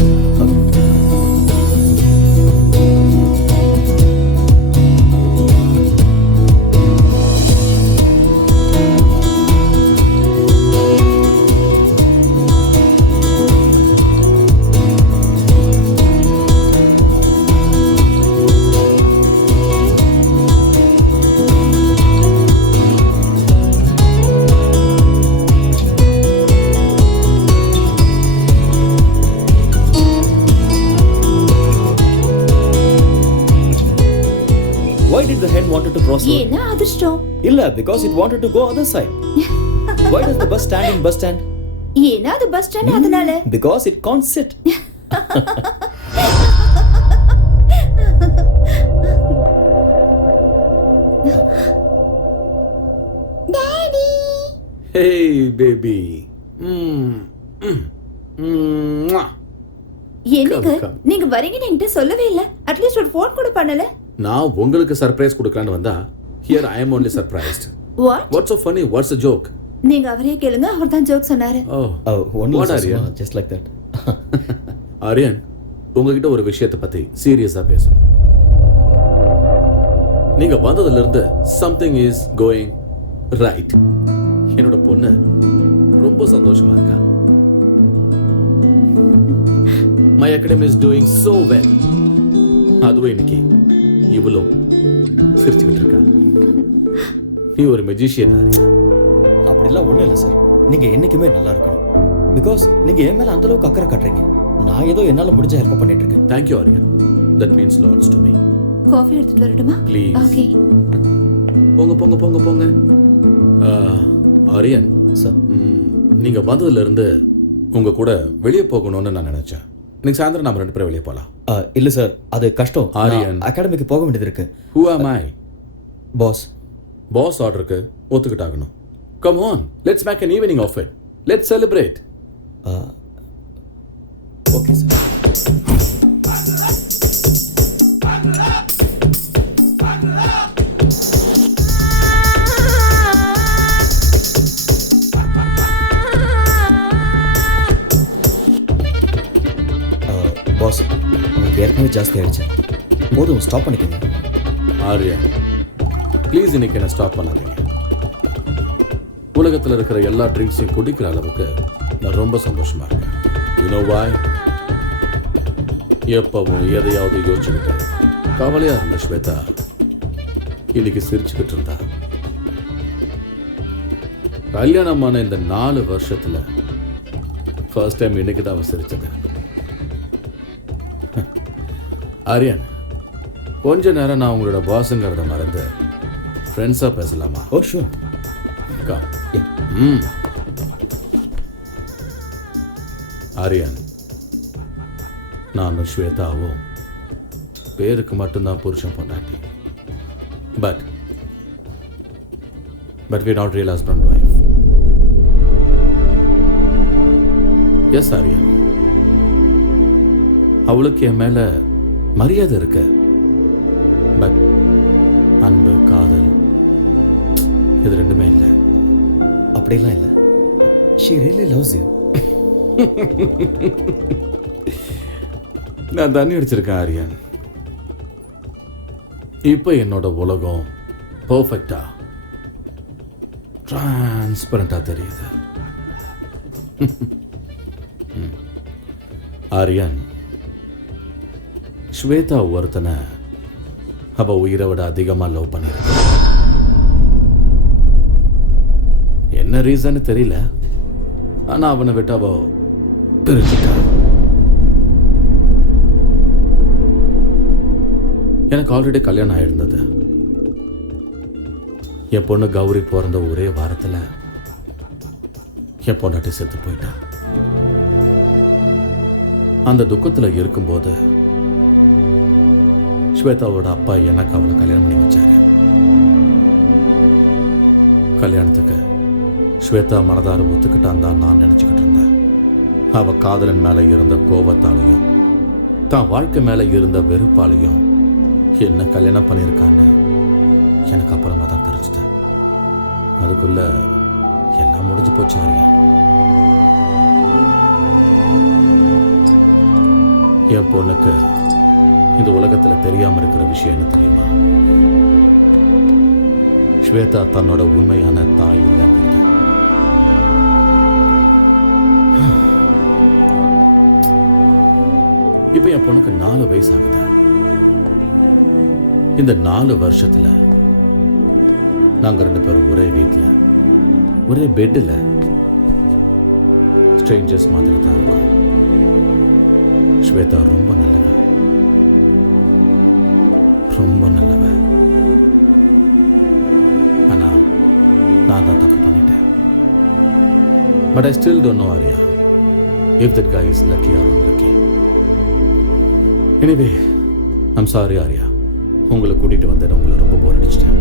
Why did the hen wanted to cross road? ஏன்னா அதிர்ஷ்டம். இல்ல, because it wanted to go other side. Why does the bus stand in bus stand? ஏன்னா அது பஸ் ஸ்டாண்ட், அதனால. Because it can't sit. Daddy. Hey baby. என்னங்க நீங்க வரீங்கன்னு என்கிட்ட சொல்லவே இல்ல. அட்லீஸ்ட் ஒரு ஃபோன் கூட பண்ணல. நான் உங்களுக்கு சர்ப்ரைஸ் கொடுக்கலான்னு வந்தா, here I am only surprised. What? What's so funny? What's the joke? நீங்க அவரே கேளுங்க, அவர் தான் ஜோக் சொன்னாரு. What are you? Just like that. Aryan, உங்ககிட்ட ஒரு விஷயத்தை பத்தி சீரியஸா பேசணும். நீங்க வந்ததுல இருந்து something is going right. என்னோட பொண்ணு ரொம்ப சந்தோஷமா இருக்கா. My academy is doing so well. அதுவும் இன்னைக்கு இவ்வளோ சிரிச்சுக்கிட்டு இருக்கா. நீ ஒரு மெஜிஷியன் ஆரியா. அப்படிலாம் ஒன்றும் இல்லை சார். நீங்கள் என்றைக்குமே நல்லா இருக்கணும். பிகாஸ் நீங்கள் என் மேலே அந்தளவுக்கு அக்கறை காட்டுறீங்க. நான் ஏதோ என்னால் முடிஞ்ச ஹெல்ப் பண்ணிட்டு இருக்கேன். Thank you Aariya. That means lots to me. Coffee எடுத்துட்டு வரட்டுமா? ப்ளீஸ். ஓகே. போங்க போங்க போங்க போங்க. ஆரியன் சார், நீங்கள் வந்ததுலேருந்து உங்கள் கூட வெளியே போகணும்னு நான் நினச்சேன். இன்னைக்கு சாயந்தரம் நம்ம 2 பேரும் வெளியே போகலாம். இல்லை சார், அது கஷ்டம். ஆரியன், அகாடமிக்கு போக வேண்டியது இருக்கு. Who am I? Boss. Boss ஆர்டருக்கு ஒத்துக்கிட்டாகணும். Come on, let's make an evening of it. Let's celebrate. Okay sir. Boss, உங்களுக்கு ஏற்கனவே ஜாஸ்தி ஆயிடுச்சு, போதும், ஸ்டாப் பண்ணிக்கோங்க. ஆர்யா, ப்ளீஸ் இன்னைக்கு என்ன ஸ்டாப் பண்ணாதீங்க. உலகத்தில் இருக்கிற எல்லா ட்ரிங்க்ஸையும் குடிக்கிற அளவுக்கு நான் ரொம்ப சந்தோஷமா இருக்கேன். யூ நோ வாய்? எப்பவும் எதையாவது யோசிச்சுக்கிட்டேன் கவலையா இருந்த ஸ்வேதா இன்னைக்கு சிரிச்சுக்கிட்டு இருந்தா. கல்யாணமான இந்த 4 வருஷத்துல ஃபர்ஸ்ட் டைம் இன்னைக்கு தான் அவ சிரிச்சது. ஆரியன், கொஞ்ச நேரம் நான் உங்களோட பாஸுங்கிறத மறந்து ஃப்ரெண்ட்ஸாக பேசலாமா? ஓ ஷூர். ஆரியன், நானும் ஸ்வேதாவும் பேருக்கு மட்டும்தான் புருஷன் பொண்டாட்டி. But we not real husband and wife. எஸ் ஆரியன், அவளுக்கு என் மேல மரியாதை இருக்கு. பட் அன்பு, காதல் இது ரெண்டுமே இல்லை. அப்படிலாம் இல்லை. she really loves you. நான் தண்ணி அடிச்சிருக்கேன் ஆரியன். இப்போ என்னோட உலகம் பர்ஃபெக்டா டிரான்ஸ்பரண்டா தெரியுது. ஆரியன், ஸ்வேதா ஒருத்தனை அவ உயிரை விட அதிகமா லவ் பண்ணிருக்கு. என்ன ரீசன் தெரியல, ஆனா அவனை விட்டு அவ பிரிச்சுட்டா. எனக்கு ஆல்ரெடி கல்யாணம் ஆயிருந்தது. என் பொண்ணு கௌரி பிறந்த ஒரே வாரத்துல என் பொண்டாட்டி செத்து போயிட்டா. அந்த துக்கத்துல இருக்கும்போது ஸ்வேதாவோட அப்பா எனக்கு அவளை கல்யாணம் பண்ணி வச்சாரு. கல்யாணத்துக்கு ஸ்வேதா மனதார ஒத்துக்கிட்டான் தான் நான் நினைச்சுக்கிட்டு இருந்தேன். அவ காதலன் மேல இருந்த கோபத்தாலையும் தான் வாழ்க்கை மேல இருந்த வெறுப்பாலையும் என்ன கல்யாணம் பண்ணியிருக்கான்னு எனக்கு அப்புறமா தான் தெரிஞ்சுட்டேன். அதுக்குள்ள எல்லாம் முடிஞ்சு போச்சு ஆரியன். என் பொண்ணுக்கு இந்த உலகத்துல தெரியாம இருக்கிற விஷயம் என்ன தெரியுமா? ஸ்வேதா தன்னோட உண்மையான தாய் இல்லைங்கிறது. இப்ப என் பொண்ணுக்கு 4 வயசு ஆகுது. இந்த 4 வருஷத்துல நாங்க 2 பேரும் ஒரே வீட்டுல ஒரே பெட்ல ஸ்ட்ரேஞ்சர்ஸ் மாதிரி தான் இருக்கோம். ஸ்வேதா ரொம்ப நல்லவ, ரொம்ப நல்லவ. ஆனா நான் தான் தப்பு பண்ணிட்டேன். But I still don't know Aariya if that guy is lucky or unlucky. Anyway I'm sorry Aariya, உங்களை கூட்டிட்டு வந்தேன் உங்களை ரொம்ப போர் அடிச்சிட்டேன்.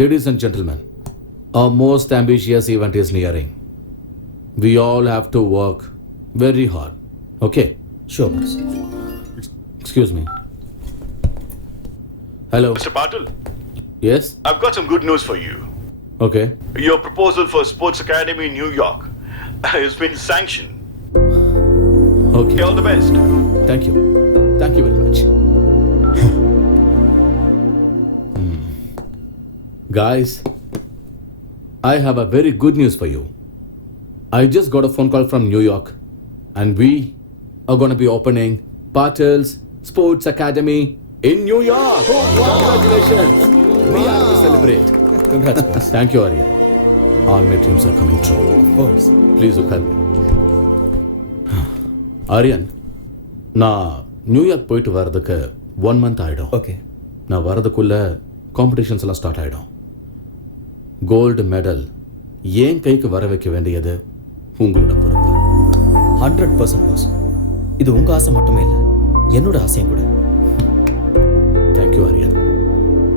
Ladies and gentlemen, our most ambitious event is nearing. We all have to work very hard. Okay? Sure, boss. Excuse me. Hello. Mr. Patil, Yes? I've got some good news for you. Okay. Your proposal for Sports Academy in New York has been sanctioned. Okay. All the best. Thank you. Thank you very much. Guys, I have a very good news for you. I just got a phone call from New York and we are going to be opening Patil's Sports Academy in New York. Oh, wow. Congratulations. We have to celebrate. Congrats, boss. Thank you, Arya. All my dreams are coming true. Of course. Please look at me. Aryan, நான் நியூயார்க் போயிட்டு வர்றதுக்கு 1 month ஆயிடும். ஓகே. நான் வர்றதுக்குள்ள காம்படிஷன்ஸ் எல்லாம் ஸ்டார்ட் ஆயிடும். கோல்டு மெடல் ஏன் கைக்கு வர வைக்க வேண்டியது உங்களோட பொறுப்பு. 100% பாஸ். இது உங்க ஆசை மட்டுமே இல்லை, என்னோட ஆசையும் கூட. Thank you Aryan.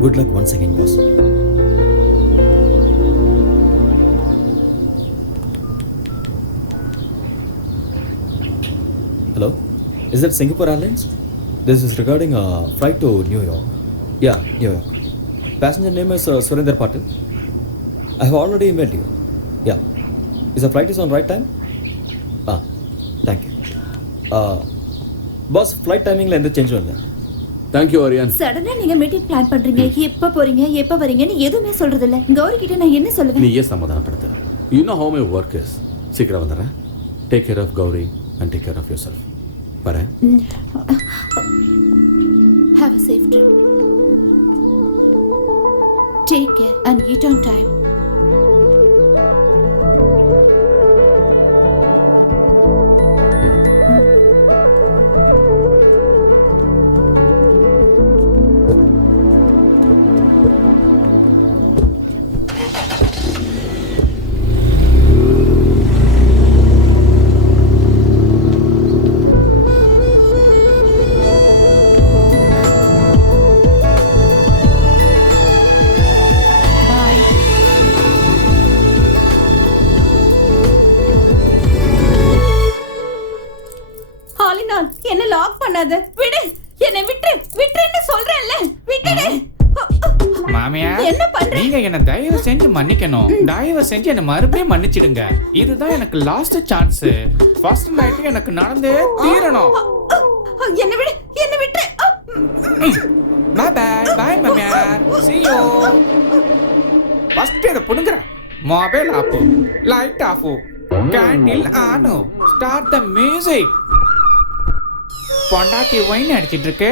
Good luck once again boss. Hello, is that Singapore Airlines? This is regarding a flight to New York. Yeah, New York. Passenger name is Surinder Patil. I have already emailed you. Yeah. Is the flight is on right time? Thank you. Boss, flight timingல எந்த சேஞ்சும் இல்லை. தேங்க்யூ ஆரியன். சடனா நீங்க மீட்டிங் பிளான் பண்றீங்க, எப்ப போறீங்க எப்ப வரீங்கன்னு எதுவுமே சொல்றது இல்ல. கௌரி கிட்ட நான் என்ன சொல்லுவேன்? நீயே சமாதானப்படுத்து. You know how my work is. சீக்கிரம் வந்துடுறேன். Take care of Gauri and take care of yourself. வரேன். Have a safe trip. Take care and eat on time. ஆலினால் என்ன லாக் பண்ணாத, விடு, என்னை விட்டுன்னு சொல்றேன்ல, விட்டுடு. மாமியார், என்ன பண்ற? நீங்க என்ன தயவு செஞ்சு மன்னிக்கணும். தயவு செஞ்சு என்ன மறுபடியும் மன்னிச்சிடுங்க. இதுதான் எனக்கு லாஸ்ட் சான்ஸ். ஃபர்ஸ்ட் நைட் எனக்கு நடந்தே தீரணும். என்ன விடு, என்ன விட்டு. பை பை பை மாமியார். see you. ஃபர்ஸ்ட் இத புடுங்கற. Mobile off, light off, candle on, start the music. பொண்டாட்டி வைன் அடிச்சிட்டு இருக்கு.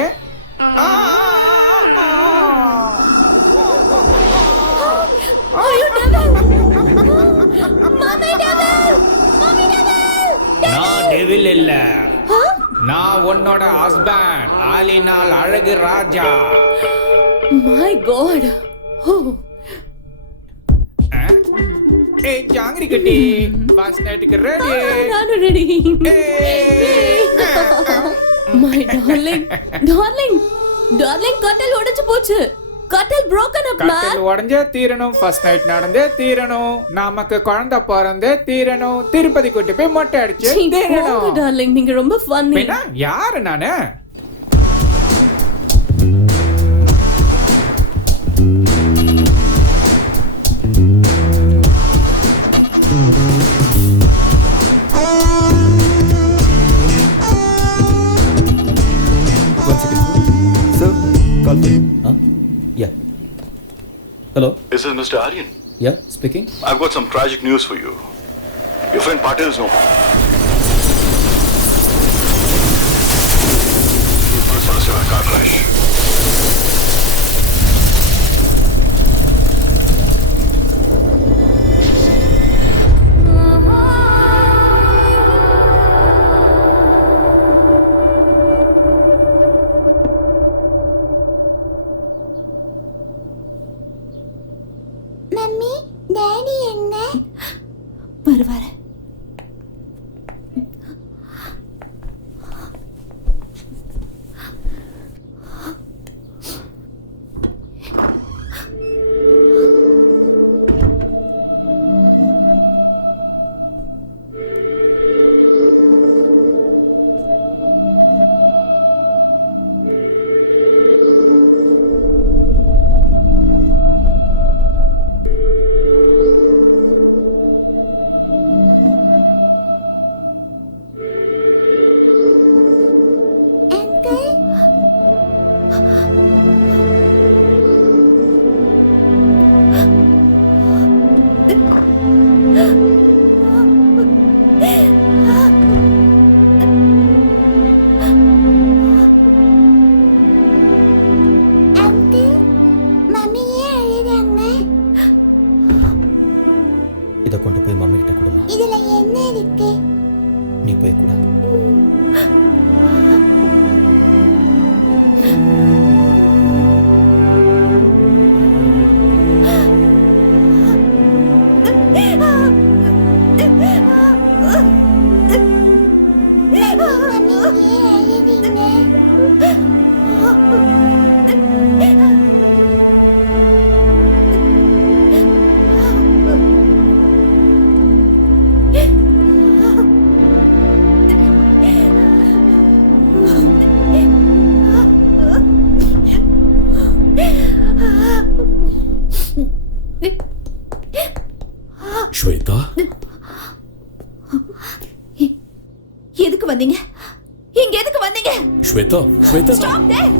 நான் டெவில் இல்ல, நான் உன்னோட ஹஸ்பண்ட் ஆலினால் அழகு ராஜா. My God. ஏய் ஜாங்கிரி கட்டி, ஃபர்ஸ்ட் நைட்டுக்கு ரெடி. நானும் ரெடி. My darling, darling, கட்டல் உடைச்சு போச்சு. கட்டல் broken up, man. கட்டல் உடைஞ்சே தீரணும். ஃபர்ஸ்ட் நைட் நடந்தே தீரணும். நமக்கு குழந்தை பிறந்தே தீரணும். திருப்பதி கூட்டி போய் மொட்டை அடிச்சு தீரணும். டார்லிங், நீங்க ரொம்ப ஃபன்னி. யாரு நானு? Sir, call me. Yeah. Hello. This is Mr. Aryan. Yeah, speaking. I've got some tragic news for you. Your friend Patil is no more. He was in a car crash. Mummy, daddy எங்க? வருவாரு. இதை கொண்டு போய் மம்மி கிட்ட கொடுமா. இதுல என்ன இருக்கு? நீ போய் கூட. ஸ்வேதா, எதுக்கு வந்தீங்க? இங்க எதுக்கு வந்தீங்க? ஸ்வேதா, ஸ்வேதா. Stop there.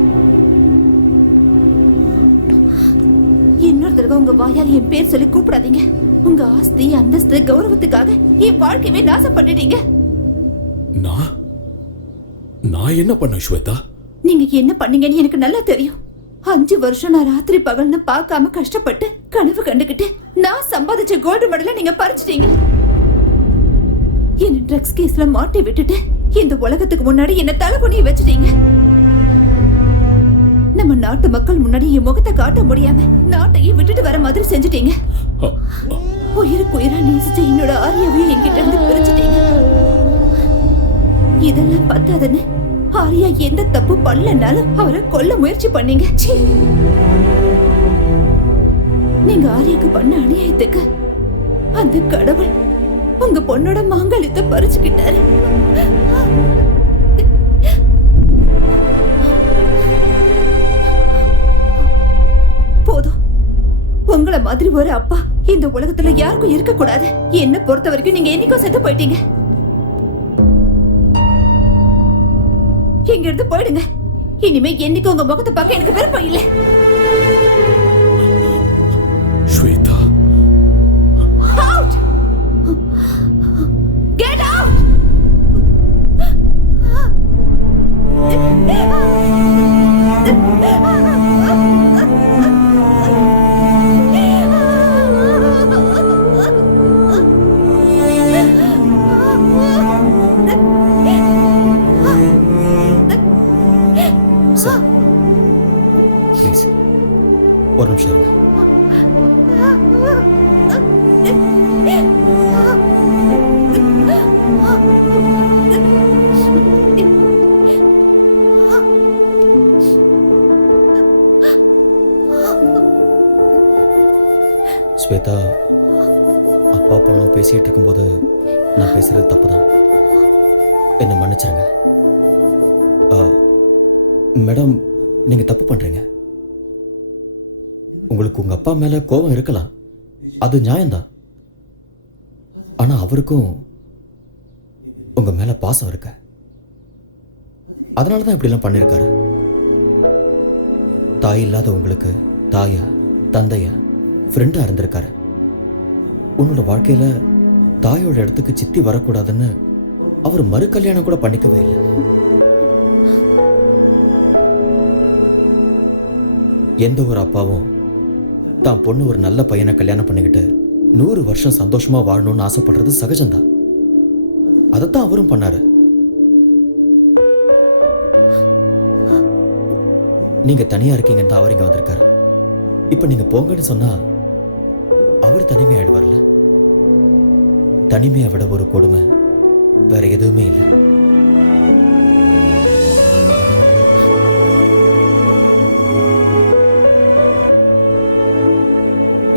இன்னொரு தடவை உங்க வாயால் என் பேர் சொல்லி கூப்பிடாதீங்க. உங்க ஆஸ்தி, அந்தஸ்து, கௌரவத்துக்காக என் வாழ்க்கையவே நாசம் பண்ணிட்டீங்க. நான் நான் என்ன பண்ண ஸ்வேதா? நீங்க என்ன பண்ணீங்கன்னு எனக்கு நல்லா தெரியும். 5 வருஷம் நான் ராத்திரி பகல்னு பார்க்காம கஷ்டப்பட்டு கனவு கண்டுகிட்டு நான் சம்பாதிச்ச கோல்டு மெடலை நீங்க பறிச்சிட்டீங்க. என்ன ட்ரக்ஸ் கேஸ்ல மாட்டி விட்டுட்டு இந்த உலகத்துக்கு முன்னாடி என்ன தலை பண்ணி வச்சிட்டீங்க. நம்ம நாட்டு மக்கள் முன்னாடி என் முகத்தை காட்ட முடியாம நாட்டையே விட்டுட்டு வர மாதிரி செஞ்சுட்டீங்க. உயிருக்கு உயிரா நேசிச்ச என்னோட ஆரியாவையும் என்கிட்ட இருந்து பிரிச்சுட்டீங்க. இதெல்லாம் பத்தாதுன்னு ஆரியா எந்த தப்பு பண்ணலனாலும் அவரை கொல்ல முயற்சி பண்ணீங்க. சீ. நீங்க ஆரியாக்கு பண்ண அநியாயத்துக்கு அந்த கடவுள் உங்க பொண்ணோட மாங்கல்யத்தை பறிச்சுக்கிட்டாரு. போதும். உங்களை மாதிரி ஒரு அப்பா இந்த உலகத்துல யாருக்கும் இருக்க கூடாது. என்ன பொறுத்த வரைக்கும் நீங்க என்னைக்கோ செத்து போயிட்டீங்க. இங்க இருந்து போயிடுங்க. இனிமே என்னைக்கு உங்க முகத்தை பார்க்க எனக்கு விருப்பம் இல்லை. Shweta, Out! Get out! Sir please ஒரு நிமிஷம் இருங்க. ஸ்வேதா, அப்பா பொண்ணும் பேசிட்டு இருக்கும்போது நான் பேசுறது தப்பு தான். என்னை மன்னிச்சிருங்க. மேடம், நீங்க தப்பு பண்றீங்க. உங்களுக்கு உங்க அப்பா மேல கோபம் இருக்கலாம், அது நியாயம்தான். ஆனா அவருக்கும் உங்க மேல பாசம் இருக்க, அதனாலதான் இப்படிலாம் பண்ணிருக்காரு. தாய் இல்லாத உங்களுக்கு தாயா தந்தையா ஃப்ரெண்டா இருந்திருக்காரு. உன்னோட வாழ்க்கையில தாயோட இடத்துக்கு சித்தி வரக்கூடாதுன்னு அவர் மறு கல்யாணம் கூட பண்ணிக்கவே இல்லை. எந்த ஒரு அப்பாவும் தான் பொண்ணு ஒரு நல்ல பையனை கல்யாணம் பண்ணிக்கிட்டு 100 வருஷம் சந்தோஷமா வாழணும்னு ஆசைப்படுறது சகஜம்தான். அதைத்தான் அவரும் பண்ணாரு. நீங்க தனியா இருக்கீங்கன்னு தான் அவர் இங்க வந்திருக்காரு. இப்ப நீங்க போங்கன்னு சொன்னா அவர் தனிமையாயிடுவார்ல. தனிமையை விட ஒரு கொடுமை வேற எதுவுமே இல்லை.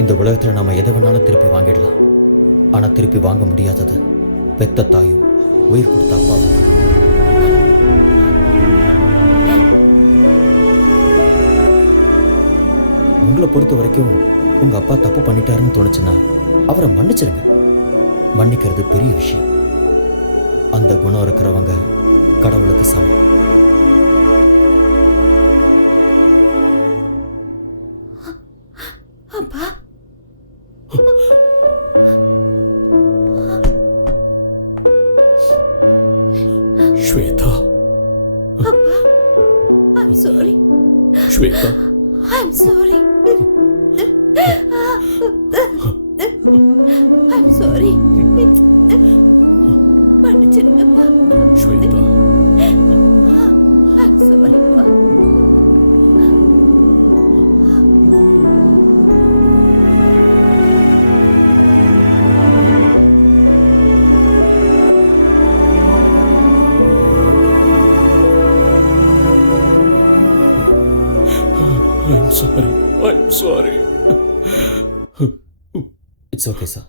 இந்த உலகத்துல நாம எதை வேணாலும் திருப்பி வாங்கிடலாம். ஆனா திருப்பி வாங்க முடியாதது பெத்த தாயும் உயிர் கொடுத்த அப்பாவும். உங்களை பொறுத்த வரைக்கும் உங்க அப்பா தப்பு பண்ணிட்டாருன்னு தோணுச்சுன்னா அவரை மன்னிச்சிருங்க. மன்னிக்கிறது பெரிய விஷயம். அந்த குணம் இருக்கிறவங்க கடவுளுக்கு சமம். அப்பா, ஸ்வேதா, அப்பா, I'm sorry. Shweta, I'm sorry. I'm sorry. மன்னிச்சிருங்கப்பா. Shweta, I'm sorryப்பா. I'm sorry. I'm sorry. It's okay, sir.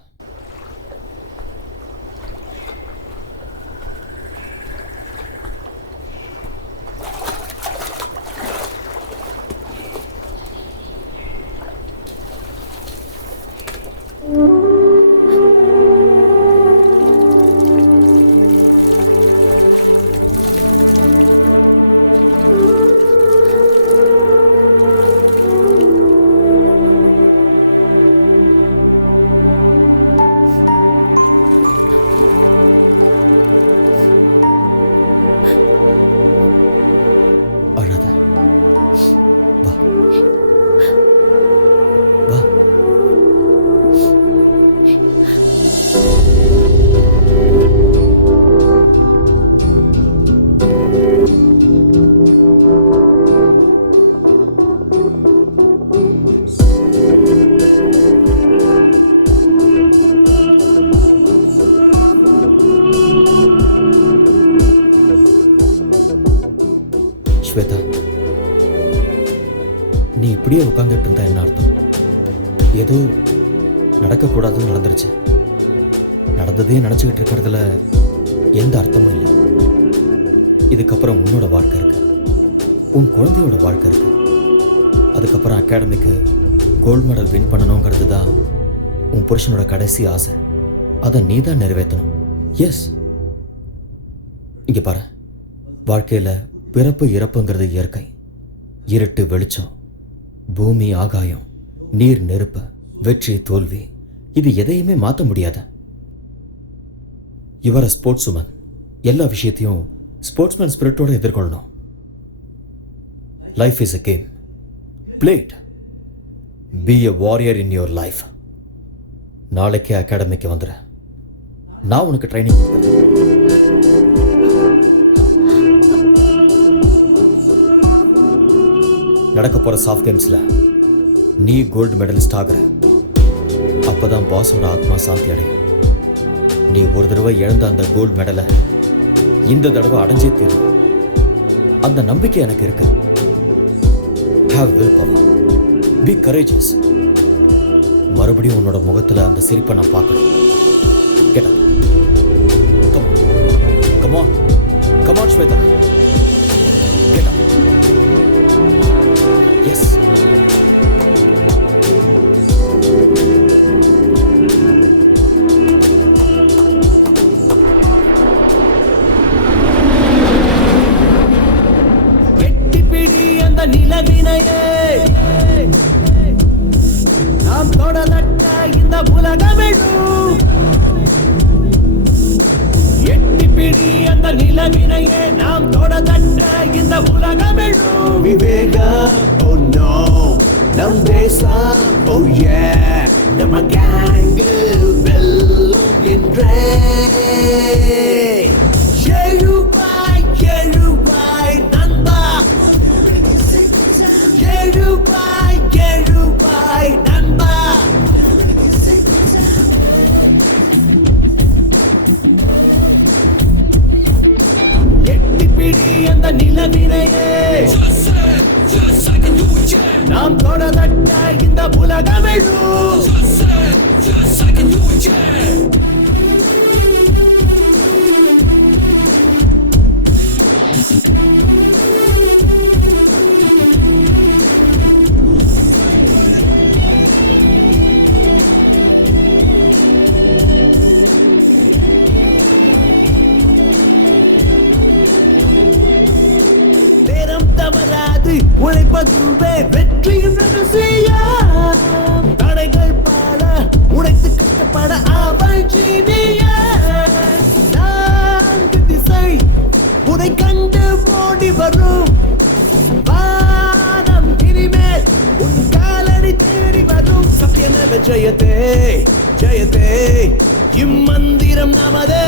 இப்படியே உட்காந்துட்டு இருந்தா என்ன அர்த்தம்? ஏதோ நடக்கக்கூடாதுன்னு நடந்துருச்சு. நடந்ததே நினச்சிக்கிட்டு இருக்கிறதுல எந்த அர்த்தமும் இல்லை. இதுக்கப்புறம் உன்னோட வாழ்க்கை இருக்கு, உன் குழந்தையோட வாழ்க்கை இருக்கு. அதுக்கப்புறம் அகாடமிக்கு கோல்டு மெடல் வின் பண்ணணுங்கிறது தான் உன் புருஷனோட கடைசி ஆசை. அதை நீ தான் நிறைவேற்றணும். எஸ், இங்கே பாரு, வாழ்க்கையில் பிறப்பு இறப்புங்கிறது இயற்கை. இருட்டு வெளிச்சம், பூமி ஆகாயம், நீர் நெருப்பு, வெற்றி தோல்வி, இது எதையுமே மாற்ற முடியாத. இவர ஸ்போர்ட்ஸ் உமன், எல்லா விஷயத்தையும் ஸ்போர்ட்ஸ்மேன் ஸ்பிரிட்டோட எதிர்கொள்ளணும். Life is a game, play it, be a warrior in your life. நாளைக்கே அகாடமிக்கு வந்துடு, நான் உனக்கு ட்ரைனிங் கொடுக்குறேன். நடக்க போற சாஃப்ட் கேம்ஸ்ல நீ கோல்டு மெடலிஸ்ட் ஆகுற. அப்பதான் பாஸோட ஆத்மா சாந்தி அடையும். நீ ஒரு தடவை இழந்த அந்த கோல்டு மெடலை இந்த தடவை அடைஞ்சே தீரும். அந்த நம்பிக்கை எனக்கு இருக்கு. Have willpower. Be courageous. மறுபடியும் உன்னோட முகத்துல அந்த சிரிப்பை நான் பார்க்கணும். Get up. Come on. Come on. Come on, Shweta. Get up. Yes. எட்டிப்பிடி அந்த நிலவினையே நாம் தொடலட்ட இந்த உலகமெழும். எட்டிப்பிடி அந்த நிலவினையே நாம் தொடலட்ட இந்த உலகமெழும். விவேகா, oh no, நம் தேசம், oh yeah, நம்ம கேங்கு வெல்லும் என்றே. எழுவாய் எழுவாய் நண்பா, எழுவாய் எழுவாய் நண்பா. எட்டிப்பிடி அந்த நிலவினையே நாம் தொடதட்ட இந்த உலகமெழும். நேரம் தவறாது உழைப்பதுவே வெற்றியின் ரகசியம். தடைகள் பல உடைத்து கட்டப்பட அவள் ஜீனியஸ். நான்கு திசை உடை கண்டு ஓடி வரும். வானம் இனிமேல் உன் காலடி தேடி வரும். சத்தியமேவ ஜெயதே ஜெயதே, இம்மந்திரம் நமதே,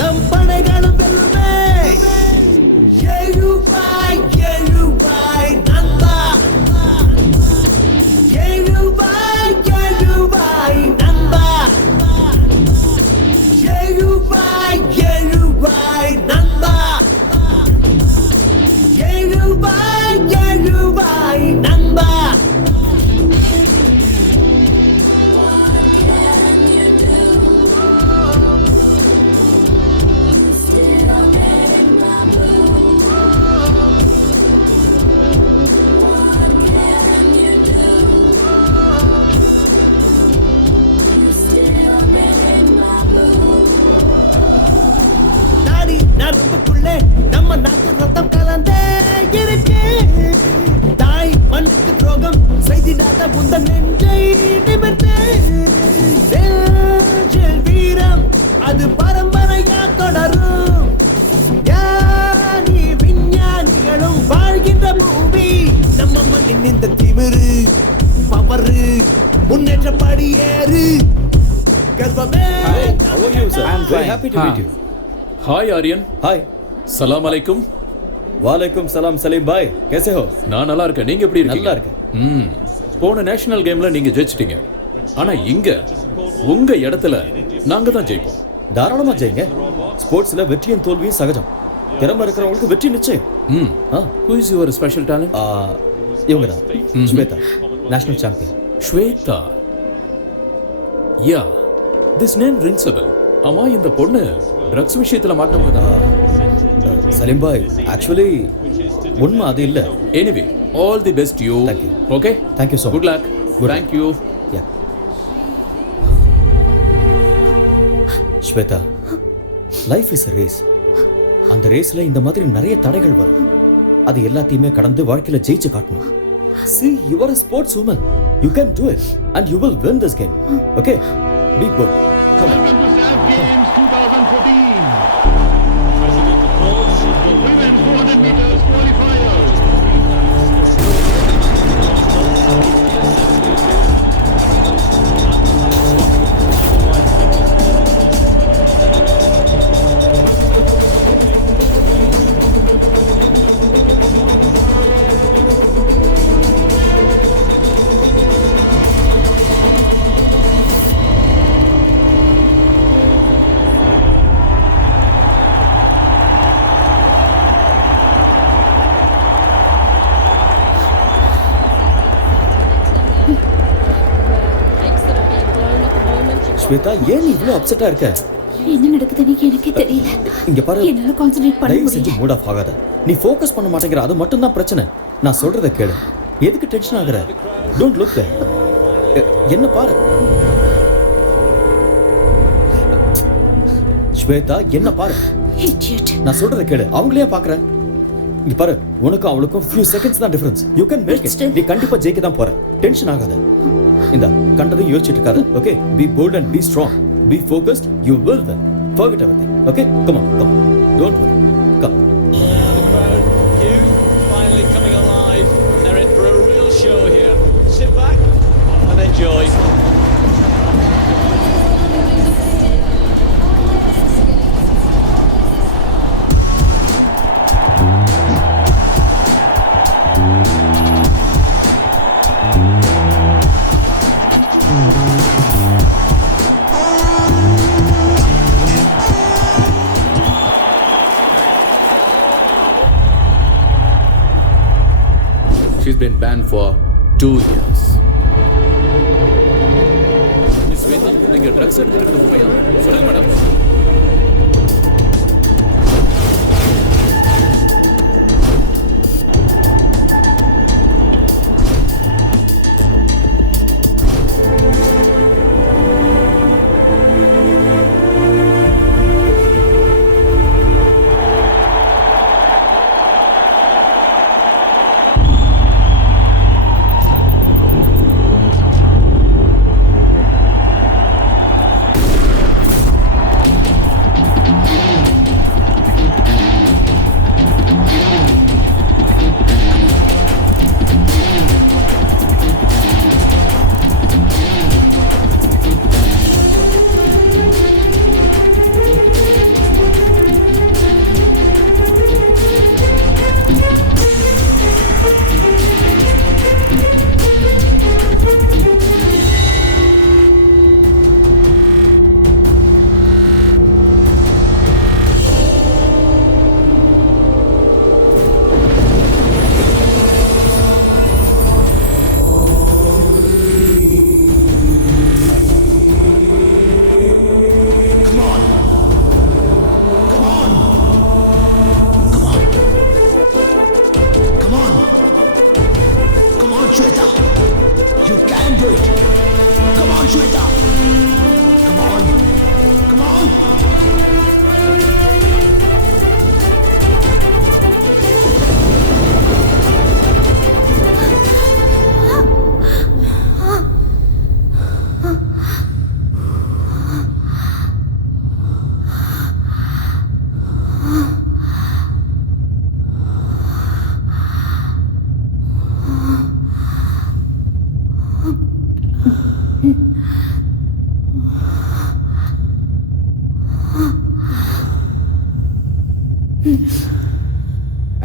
நம் படைகளும் வெல்லுமே. எழுவாய் எழுவாய் நண்பா, எழுவாய் எழுவாய் நண்பா, எழுவாய் எழுவாய் நண்பா, எழுவாய் எழுவாய் நண்பா. நாடி நரம்புக்குள்ளே நம்ம நாட்டு ரத்தம் கலந்தே இருக்கு. தாய் மண்ணுக்கு துரோகம் செய்திடாத உந்தன் நெஞ்சை நிமிர்த்து. நெஞ்சில் வீரம் அது பரம்பரையா தொடரும். ஞானி விஞ்ஞானிகளும் வாழ்கின்ற பூமி நம்ம மண்ணின் இந்த திமிரு பவரு முன்னேற்ற படியேறு. கர்வமே How are you, sir? I'm very happy to meet you. Hi Aryan. Hi. சலாம் அலைக்கும். வாலைக்கும் சலாம் சலீம் பாய், कैसे हो? நான் நல்லா இருக்கேன், நீங்க எப்படி இருக்கீங்க? நல்லா இருக்கேன். போன நேஷனல் கேம்ல நீங்க ஜெயிச்சிட்டீங்க. ஆனா இங்க உங்க இடத்துல நாங்க தான் ஜெயிப்போம். தாராளமா ஜெயிங்க. ஸ்போர்ட்ஸ்ல வெற்றியும் தோல்வியும் சகஜம். திறமை இருக்கிறவங்களுக்கு வெற்றி நிச்சயம். Who is your special talent? இவங்க தான் Shweta, national champion. Shweta, yeah, this name rings a bell. அம்மா, இந்த பொண்ணு ட்ரக்ஸ் விஷயத்துல மாட்டவங்க தான். சலீம் பாய், ஆக்சுவலி உண்மை அது இல்லை. Anyway, all the best you. Thank you. Okay, thank you so good luck. Thank you. Shweta, life is a race. அந்த ரேஸ்ல இந்த மாதிரி நிறைய தடைகள் வரும். அது எல்லாத்தையுமே கடந்து வாழ்க்கையில ஜெயிச்சு காட்டணும். See, you are a sports woman. You can do it and you will win this game. Okay? Be good. Come on. Shweta, ஏன் நீ இவ்வளவு அப்செட்டா இருக்க? என்ன நடக்குதுன்னு எனக்கே தெரியல. இங்க பாரு, என்னால கான்சென்ட்ரேட் பண்ண தயவு செஞ்சு முடியல. மூட் ஆஃப் ஆகாத. நீ ஃபோக்கஸ் பண்ண மாட்டேங்கிற, அது மட்டும் தான் பிரச்சனை. நான் சொல்றத கேளு. எதுக்கு டென்ஷன் ஆகுற? Don't look there. என்ன பாரு ஸ்வேதா, என்ன பாரு. Idiot. நான் சொல்றத கேளு. அவங்களையே பாக்குற. இங்க பாரு, உனக்கும் அவளுக்கும் few seconds தான் difference. You can make it. நீ கண்டிப்பா ஜெயிக்க தான் போற. டென்ஷன் ஆகாத. இந்த கண்டதை யோசிச்சுட்டு இருக்காத. Okay, be bold and be strong. Be focused. You will win. Forget everything. Okay, come on, come. Don't worry. Come. The crowd, you finally coming alive. They're in for a real show here. Sit back and enjoy. She's been banned for 2 years. Miss Shweta, நீங்க ட்ரக்ஸ் எடுத்துக்கிறது உண்மையா? சொல்லுங்க madam.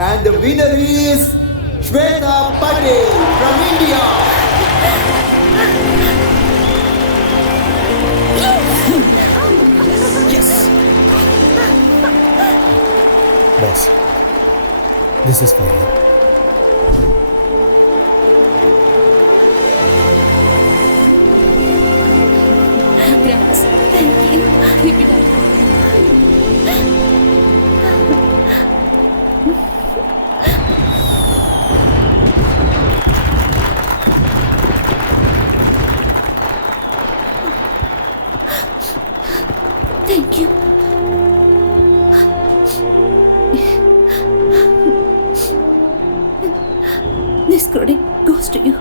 And the winner is Shweta Patel from India. Yes. Boss, this is for you. Congrats. Thank you. Keep it up. Thank you. This credit goes to you.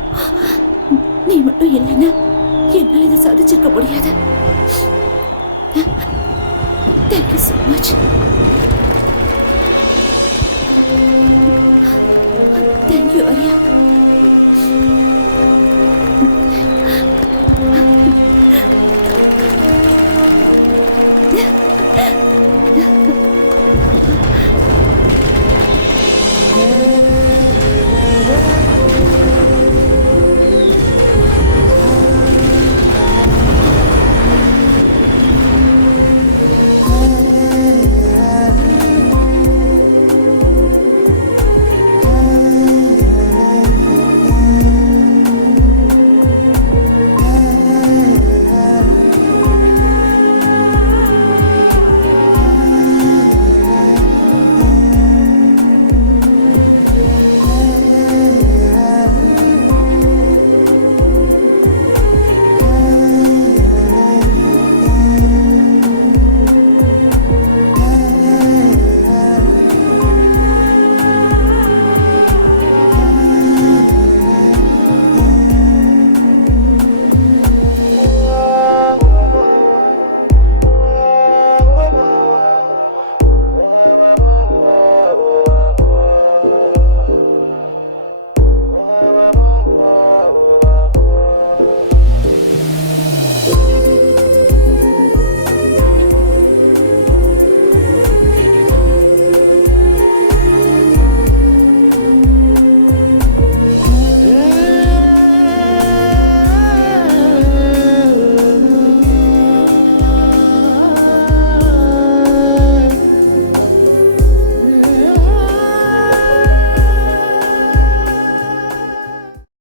நீ மட்டும் இல்லைன்னா என்னால் இதை சாதிச்சிருக்க முடியாது. Thank you so much. Thank you, Arya. Yeah.